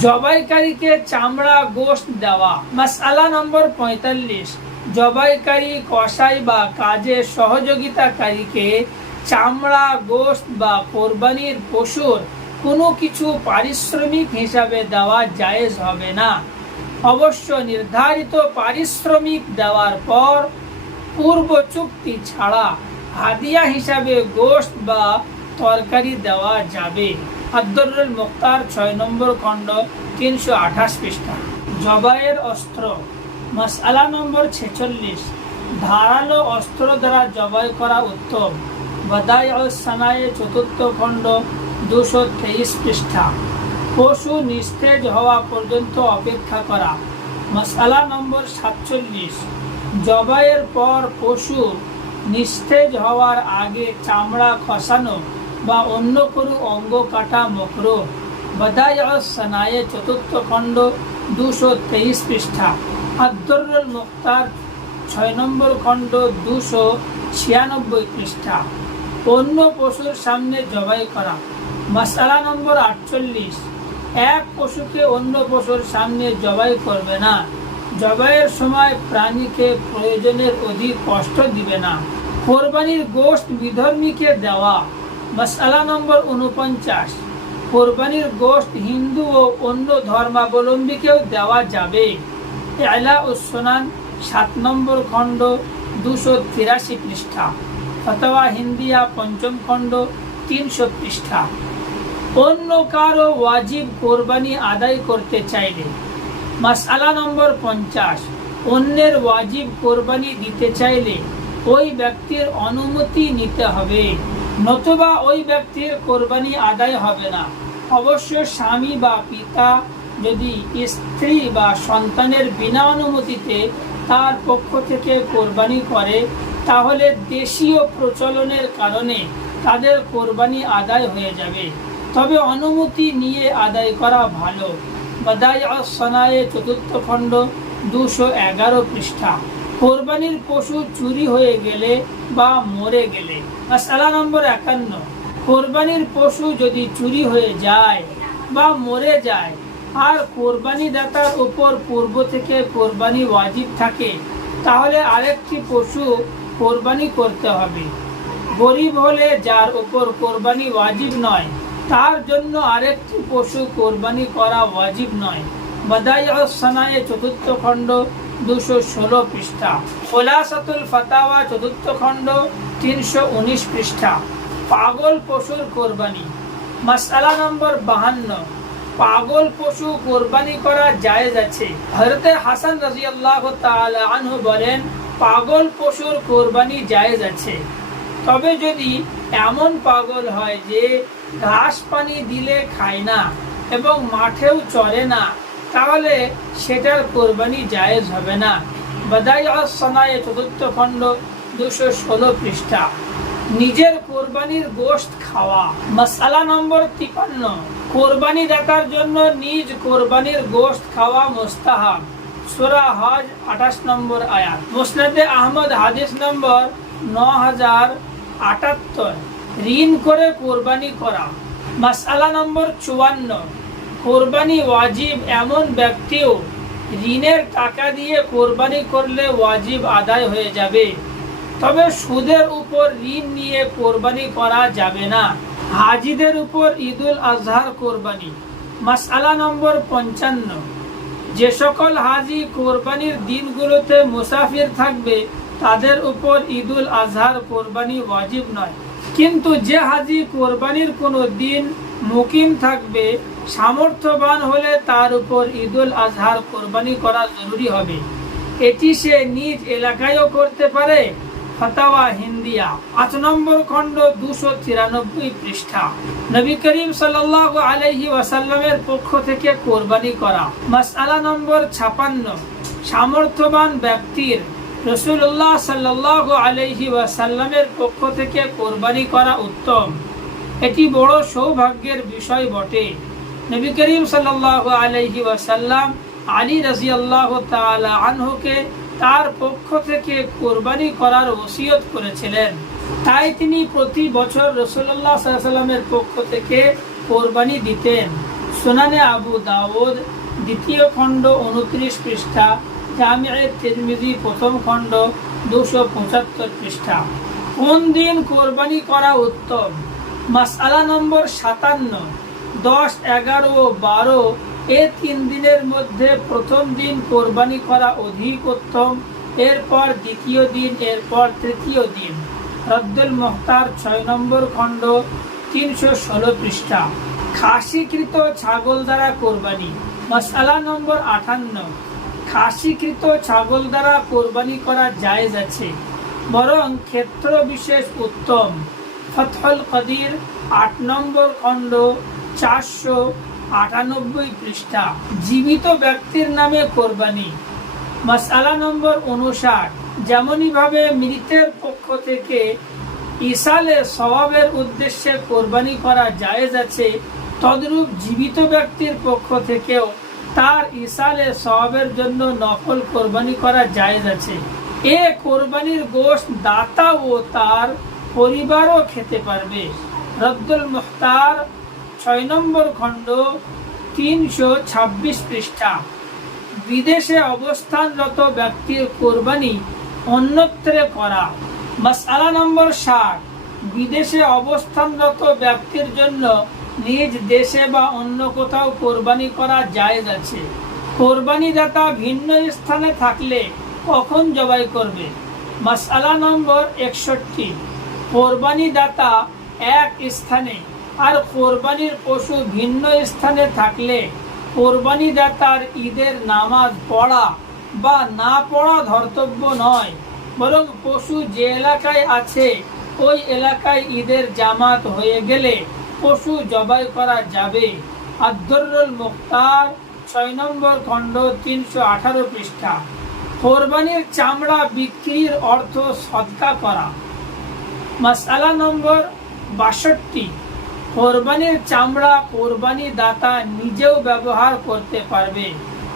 জবাইকারীকে চামড়া গোশত দেওয়া। মাসআলা নম্বর 45। জবাইকারী কসাই বা কাজে সহযোগিতাকারীকে চামড়া গোশত বা কোরবানির পশুর কোনো কিছু পারিশ্রমিক হিসাবে দেওয়া জায়েজ হবে না। অবশ্য নির্ধারিত পারিশ্রমিক দেওয়ার পর পূর্ব চুক্তি ছাড়া হাদিয়া হিসাবে গোশত বা তরকারি দেওয়া যাবে। আদ-দুররুল মুখতার 6 নম্বর খণ্ড 328 পৃষ্ঠা। জবাইয়ের অস্ত্র। মাসআলা নম্বর 46। ধারালো অস্ত্র দ্বারা জবাই করা উত্তম। বাদাইউস সানায়ে 4th খণ্ড 223 পৃষ্ঠা। পশু নিস্তেজ হওয়া পর্যন্ত অপেক্ষা করা। মাসআলা নম্বর 47। জবাইয়ের পর পশু নিস্তেজ হওয়ার আগে চামড়া খসানো বা অন্য কোনো অঙ্গ কাটা মাকরুহ। বাদাইউস সানায়ে 4th খণ্ড 223 পৃষ্ঠা, আদ-দুররুল মুখতার 6 নম্বর খণ্ড 296 পৃষ্ঠা। অন্য পশুর সামনে জবাই করা। মাসআলা নম্বর 48, এক পশুকে অন্য পশুর সামনে জবাই করবে না। জবাইয়ের সময় প্রাণীকে প্রয়োজনের অধিক কষ্ট দিবে না। কোরবানির গোশত বিধর্মীকে দেওয়া। মাসআলা নম্বর 49, কোরবানির গোশত হিন্দু ও অন্য ধর্মাবলম্বীকেও দেওয়া যাবে। ইলাউস সুনান 7 নম্বর খণ্ড 283 পৃষ্ঠা, ফতোয়া হিন্দিয়া 5ম খণ্ড 300 পৃষ্ঠা। অন্য কারো ওয়াজিব কোরবানি আদায় করতে চাইলে। মাসআলা নম্বর 50, অন্যের ওয়াজিব কোরবানি দিতে চাইলে ওই ব্যক্তির অনুমতি নিতে হবে, নতুবা ওই ব্যক্তির কোরবানি আদায় হবে না। অবশ্য স্বামী বা পিতা যদি স্ত্রী বা সন্তানের বিনা অনুমতিতে তার পক্ষ থেকে কোরবানি করে, তাহলে দেশীয় প্রচলনের কারণে তাদের কোরবানি আদায় হয়ে যাবে। তবে অনুমতি নিয়ে আদায় করা ভালো। বাদায়াউস সানায়ে 4th খণ্ড 211 পৃষ্ঠা। কোরবানির পশু চুরি হয়ে গেলে বা মরে গেলে। মাসআলা নম্বর 51, কোরবানির পশু যদি চুরি হয়ে যায় বা মরে যায় আর কোরবানি দাতার উপর পূর্ব থেকে কোরবানি ওয়াজিব থাকে, তাহলে আরেকটি পশু কোরবানি করতে হবে। গরিব হলে যার উপর কোরবানি ওয়াজিব নয়, তার জন্য আরেকটি পশু কোরবানি করা ওয়াজিব নয়। বাদায়াউস সানায়ে 4th খণ্ড 216 পৃষ্ঠা। খুলাসাতুল ফাতাওয়া 4th খণ্ড 319 পৃষ্ঠা। পাগল পশুর কোরবানি। মাসআলা নম্বর 52, পাগল পশু কোরবানি করা জায়েজ আছে। হযরত হাসান রাদিয়াল্লাহু তাআলা আনহু বলেন, পাগল পশুর কোরবানি জায়েজ আছে, তবে যদি এমন পাগল হয় যে ঘাস পানি দিলে খায় না এবং মাঠেও চরে না, তাহলে সেটার কোরবানি জায়েজ হবে না। বাদায়াউস সানায়ে 4th খণ্ড 216 পৃষ্ঠা। নিজের কোরবানির গোশত খাওয়া। মাসআলা নম্বর 53, কোরবানি দাতার জন্য নিজ কোরবানির গোশত খাওয়া মুস্তাহাব। সূরা হজ 28 নম্বর আয়াত। মুসনাদে আহমদ হাদিস নম্বর 9078। ঋণ করে কোরবানি করা। মাসআলা নম্বর 54, কোরবানি ওয়াজিব এমন ব্যক্তিও ঋণের টাকা দিয়ে কোরবানি করলে ওয়াজিব আদায় হয়ে যাবে, তবে সুদের উপর ঋণ নিয়ে কোরবানি করা যাবে না। হাজিদের উপর ঈদুল আজহার কোরবানি। মাসআলা নম্বর 55, যে সকল হাজি কোরবানির দিনগুলোতে মুসাফির থাকবে তাদের উপর ঈদুল আজহার কোরবানি ওয়াজিব নয়, কিন্তু যে হাজি কোরবানির কোনো দিন মুকিম থাকবে, সামর্থ্যবান হলে তার উপর ঈদুল আজহার কোরবানি করা জরুরি হবে। এটি সে নিজ এলাকায়ও করতে পারে। ফতোয়া হিন্দিয়া 5 নম্বর খণ্ড 293 পৃষ্ঠা। নবী করিম সাল্লাল্লাহু আলাইহি ওয়াসাল্লামের পক্ষ থেকে কোরবানি করা। মাসআলা নম্বর 56, সামর্থ্যবান ব্যক্তির রাসূলুল্লাহ সাল্লাল্লাহু আলাইহি ওয়াসাল্লামের পক্ষ থেকে কোরবানি করা উত্তম। এটি বড় সৌভাগ্যের বিষয় বটে। নবী করিম সাল্লাল্লাহু আলাইহি ওয়াসাল্লাম আলী রাদিয়াল্লাহু তাআলা আনহুকে তার পক্ষ থেকে কোরবানি করার ওসিয়ত করেছিলেন, তাই তিনি প্রতি বছর রাসূলুল্লাহ সাল্লাল্লাহু আলাইহি ওয়াসাল্লামের পক্ষ থেকে কোরবানি দিতেন। সুনানে আবু দাউদ 2য় খণ্ড 29 পৃষ্ঠা, জামিয়ে তিরমিজি 1ম খণ্ড 275 পৃষ্ঠা। কোন দিন কোরবানি করা উত্তম? মাসআলা নম্বর 57, 10, 11 ও 12 এই 3 দিনের মধ্যে প্রথম দিন কোরবানি করা অধিক উত্তম, এরপর দ্বিতীয় দিন, এরপর তৃতীয় দিন। রদ্দুল মুখতার 6 নম্বর খণ্ড 316 পৃষ্ঠা। খাসিকৃত ছাগল দ্বারা কোরবানি। মাসআলা নম্বর 58, খাসিকৃত ছাগল দ্বারা কোরবানি করা জায়েজ আছে, বরং ক্ষেত্র বিশেষ উত্তম। ফতহুল কদির 8 নম্বর খণ্ড 498 পৃষ্ঠা। জীবিত ব্যক্তির নামে কোরবানি। মাসআলা নম্বর 59, যেমনই ভাবে মৃতের পক্ষ থেকে ইসালে সওয়াবের উদ্দেশ্যে কোরবানি করা জায়েজ আছে, তদ্রূপ জীবিত ব্যক্তির পক্ষ থেকেও তার ইসালে সওয়াবের জন্য নফল কোরবানি করা জায়েজ আছে। এ কোরবানির গোশত দাতা ও তার পরিবারও খেতে পারবে। রদ্দুল মুখতার 6 নম্বর খণ্ড 326 পৃষ্ঠা। বিদেশে অবস্থানরত ব্যক্তির কোরবানি অন্যত্রে করা। মাসআলা নম্বর 60, বিদেশে অবস্থানরত ব্যক্তির জন্য নিজ দেশে বা অন্য কোথাও কোরবানি করা জায়েজ আছে। কোরবানি দাতা ভিন্ন স্থানে থাকলে কখন জবাই করবে? মাসআলা নম্বর 61, কোরবানি দাতা এক স্থানে আর কোরবানির পশু ভিন্ন স্থানে থাকলে কোরবানি দাতার ঈদের নামাজ পড়া বা না পড়া ধর্তব্য নয়, বরং পশু যে এলাকায় আছে ওই এলাকায় ঈদের জামাত হয়ে গেলে পশু জবাই করা যাবে। আদ-দুররুল মুখতার 6 নম্বর খণ্ড 318 পৃষ্ঠা। কোরবানির চামড়া বিক্রির অর্থ সদকা করা। মাসআলা নম্বর 62, কোরবানির চামড়া কোরবানি দাতা নিজেও ব্যবহার করতে পারবে,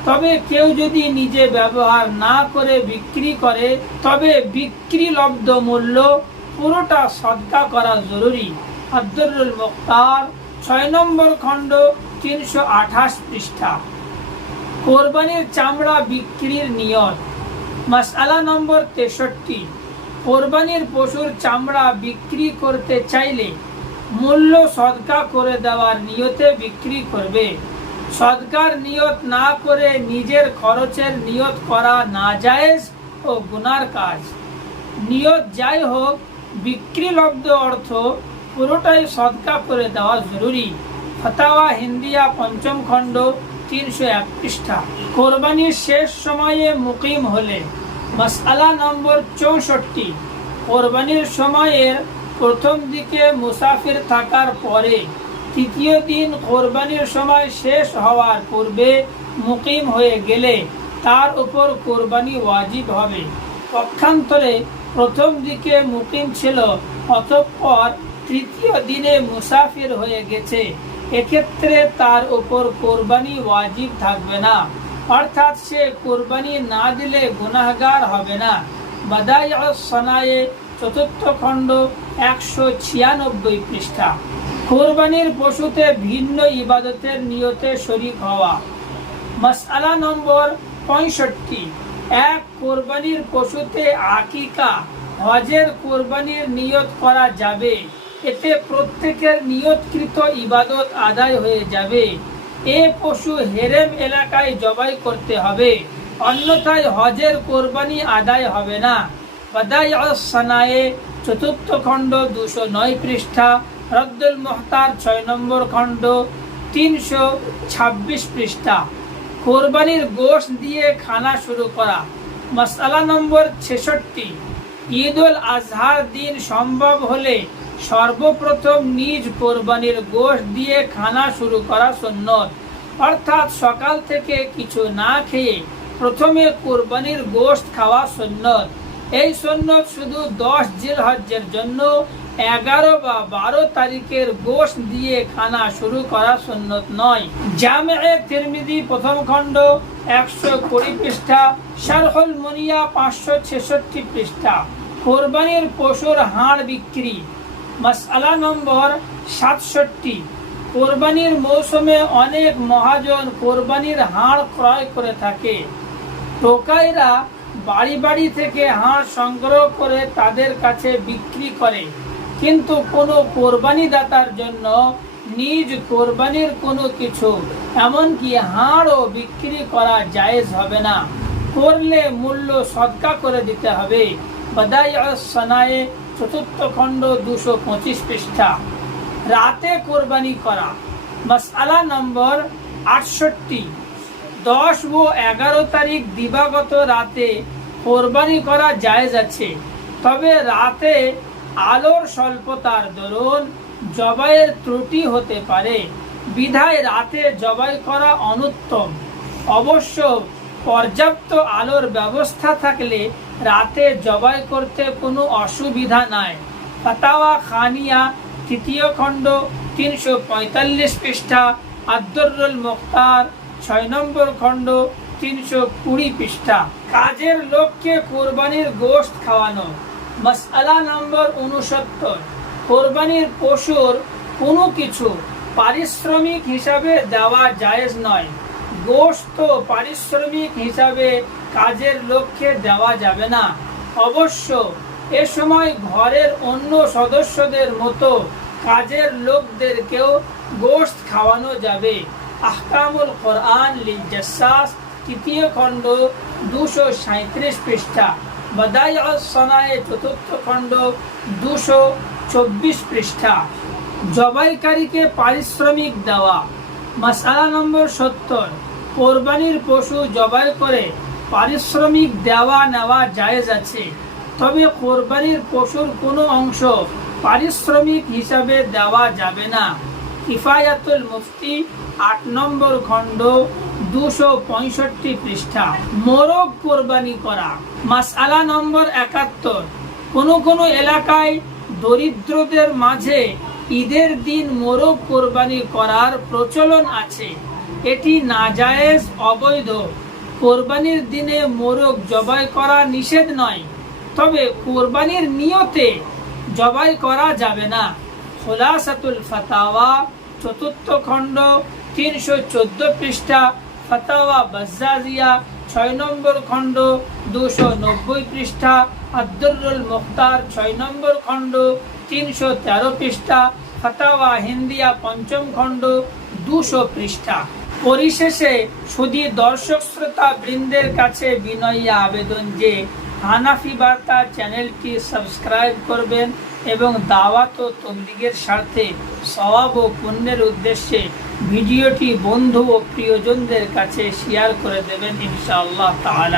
তবে কেউ যদি নিজে ব্যবহার না করে বিক্রি করে তবে বিক্রিলব্ধ মূল্য পুরোটা সদকা করা জরুরি। আদ-দুররুল মুখতার 6 নম্বর খণ্ড 328 পৃষ্ঠা। কোরবানির চামড়া বিক্রির নিয়ত। মাসআলা নম্বর 63, কোরবানির পশুর চামড়া বিক্রি করতে চাইলে মূল্য সদকা করে দেওয়ার নিয়তে বিক্রি করবে। সদকার নিয়ত না করে নিজের খরচের নিয়ত করা নাজায়েজ ও গুনার কাজ। নিয়ত যাই হোক, বিক্রিলব্ধ অর্থ পুরোটাই সদকা করে দেওয়া জরুরি। ফতাওয়া হিন্দিয়া 5ম খণ্ড 301 পৃষ্ঠা। কোরবানির শেষ সময়ে মুকিম হলে। মাসআলা নম্বর 64, কোরবানির সময়ের প্রথম দিকে মুসাফির থাকার পরে তৃতীয় দিন কোরবানির সময় শেষ হওয়ার পূর্বে মুকিম হয়ে গেলে তার উপর কোরবানি ওয়াজিব হবে। পক্ষান্তরে প্রথম দিকে মুকিম ছিল অতঃপর তৃতীয় দিনে মুসাফির হয়ে গেছে, এক্ষেত্রে তার উপর কোরবানি ওয়াজিব থাকবে না, অর্থাৎ সে কোরবানি না দিলে গুনাহগার হবে না। বাদাইউস সনায়ে 4th খণ্ড 196 পৃষ্ঠা। কোরবানির পশুতে ভিন্ন ইবাদতের নিয়তে শরীক হওয়া। মাসআলা নম্বর 65, এক কোরবানির পশুতে আকিকা হজের কোরবানির নিয়ত করা যাবে, এতে প্রত্যেকের নিয়তকৃত ইবাদত আদায় হয়ে যাবে। এ পশু হেরেম এলাকায় জবাই করতে হবে, অন্যথায় হজের কোরবানি আদায় হবে না। বাদাইউস সনায়ে 4th খণ্ড 209 পৃষ্ঠা। রদ্দুল মুখতার 6 নম্বর খণ্ড 326 পৃষ্ঠা। কোরবানির গোশত দিয়ে খানা শুরু করা। মাসআলা নম্বর 66, ঈদুল আজহার দিন সম্ভব হলে সর্বপ্রথম নিজ কোরবানির গোশত দিয়ে খানা শুরু করা সুন্নত, অর্থাৎ সকাল থেকে কিছু না খেয়ে প্রথমে কোরবানির গোশত খাওয়া সুন্নত। এই সুন্নত শুধু 10 জিলহজ্জের জন্য 11 বা 12 তারিখের গোশত দিয়ে খানা শুরু করা সুন্নত নয়। জামে তিরমিজি 1ম খণ্ড 120 পৃষ্ঠা। শারহুল মুনিয়া 566 পৃষ্ঠা। কোরবানির পশুর হাড় বিক্রি। মাসআলা নম্বর 67, কোরবানির মৌসুমে অনেক মহাজন কোরবানির হাড় ক্রয় করে থাকে। টোকাইরা বাড়ি বাড়ি থেকে হাড় সংগ্রহ করে তাদের কাছে বিক্রি করে, কিন্তু কোনো কোরবানি দাতার জন্য নিজ কোরবানির কোনো কিছু এমনকি হাড়ও বিক্রি করা জায়েজ হবে না, করলে মূল্য সদকা করে দিতে হবে। বাদাইউস সনায়ে 4th খণ্ড 225 পৃষ্ঠা। রাতে কোরবানি করা। মাসআলা নম্বর 68, 10 ও 11 তারিখ দিবাগত রাতে কোরবানি করা জায়েজ আছে, তবে রাতে আলোর স্বল্পতার দরুন জবাইয়ের ত্রুটি হতে পারে, বিধায় রাতে জবাই করা অনুত্তম। অবশ্য পর্যাপ্ত আলোর ব্যবস্থা থাকলে রাতে জবাই করতে কোনো অসুবিধা নাই। ফাতাওয়া খানিয়া 3য় খণ্ড 345 পৃষ্ঠা। আদ-দুররুল মুখতার 6 নম্বর খণ্ড 320 পৃষ্ঠা। কাজের লোককে কোরবানির গোশত খাওয়ানো। মাসআলা নম্বর 69, কোরবানির পশুর কোনো কিছু পারিশ্রমিক হিসাবে দেওয়া জায়েজ নয়। গোশত পারিশ্রমিক হিসাবে কাজের লোককে দেওয়া যাবে না। অবশ্য এ সময় ঘরের অন্য সদস্যদের মতো কাজের লোকদেরকেও গোশত খাওয়ানো যাবে। আহকামুল কোরআন লিল জাসসাস, 3য় খণ্ড 237 পৃষ্ঠা। বাদাইউস সানায়ে 4th খণ্ড 224 পৃষ্ঠা। জবাইকারীকে পারিশ্রমিক দেওয়া। মাসআলা নম্বর 70, কোরবানির পশু জবাই করে পারিশ্রমিক দেওয়া নেওয়া জায়েজ আছে, তবে কোরবানির পশুর কোনো অংশ পারিশ্রমিক হিসাবে দেওয়া যাবে না। কিফায়াতুল মুফতি 8 নম্বর খণ্ড 265 পৃষ্ঠা। মোরগ কোরবানি করা। মাসআলা নম্বর 71, কোনো এলাকায় দরিদ্রদের মাঝে ঈদের দিন মোরগ কোরবানি করার প্রচলন আছে। এটি নাজায়েজ, অবৈধ। কোরবানির দিনে মোরগ জবাই করা নিষেধ নয়, তবে কোরবানির নিয়তে জবাই করা যাবে না। খুলাসাতুল ফাতাওয়া 4th খণ্ড 314 পৃষ্ঠা। ফাতাওয়া বাজ্জাজিয়া 6 নম্বর খণ্ড 290 পৃষ্ঠা। আদ-দুররুল মুখতার 6 নম্বর খণ্ড 313 পৃষ্ঠা। ফাতাওয়া হিন্দিয়া 5ম খণ্ড 200 পৃষ্ঠা। পরিশেষে শুধু দর্শক শ্রোতা বৃন্দের কাছে বিনয়ী আবেদন যে হানাফি বার্তা চ্যানেলটি সাবস্ক্রাইব করবেন এবং দাওয়াত ও তবলিগের স্বার্থে সওয়াব ও পুণ্যের উদ্দেশ্যে ভিডিওটি বন্ধু ও প্রিয়জনদের কাছে শেয়ার করে দেবেন ইনশাআল্লাহ তাআলা।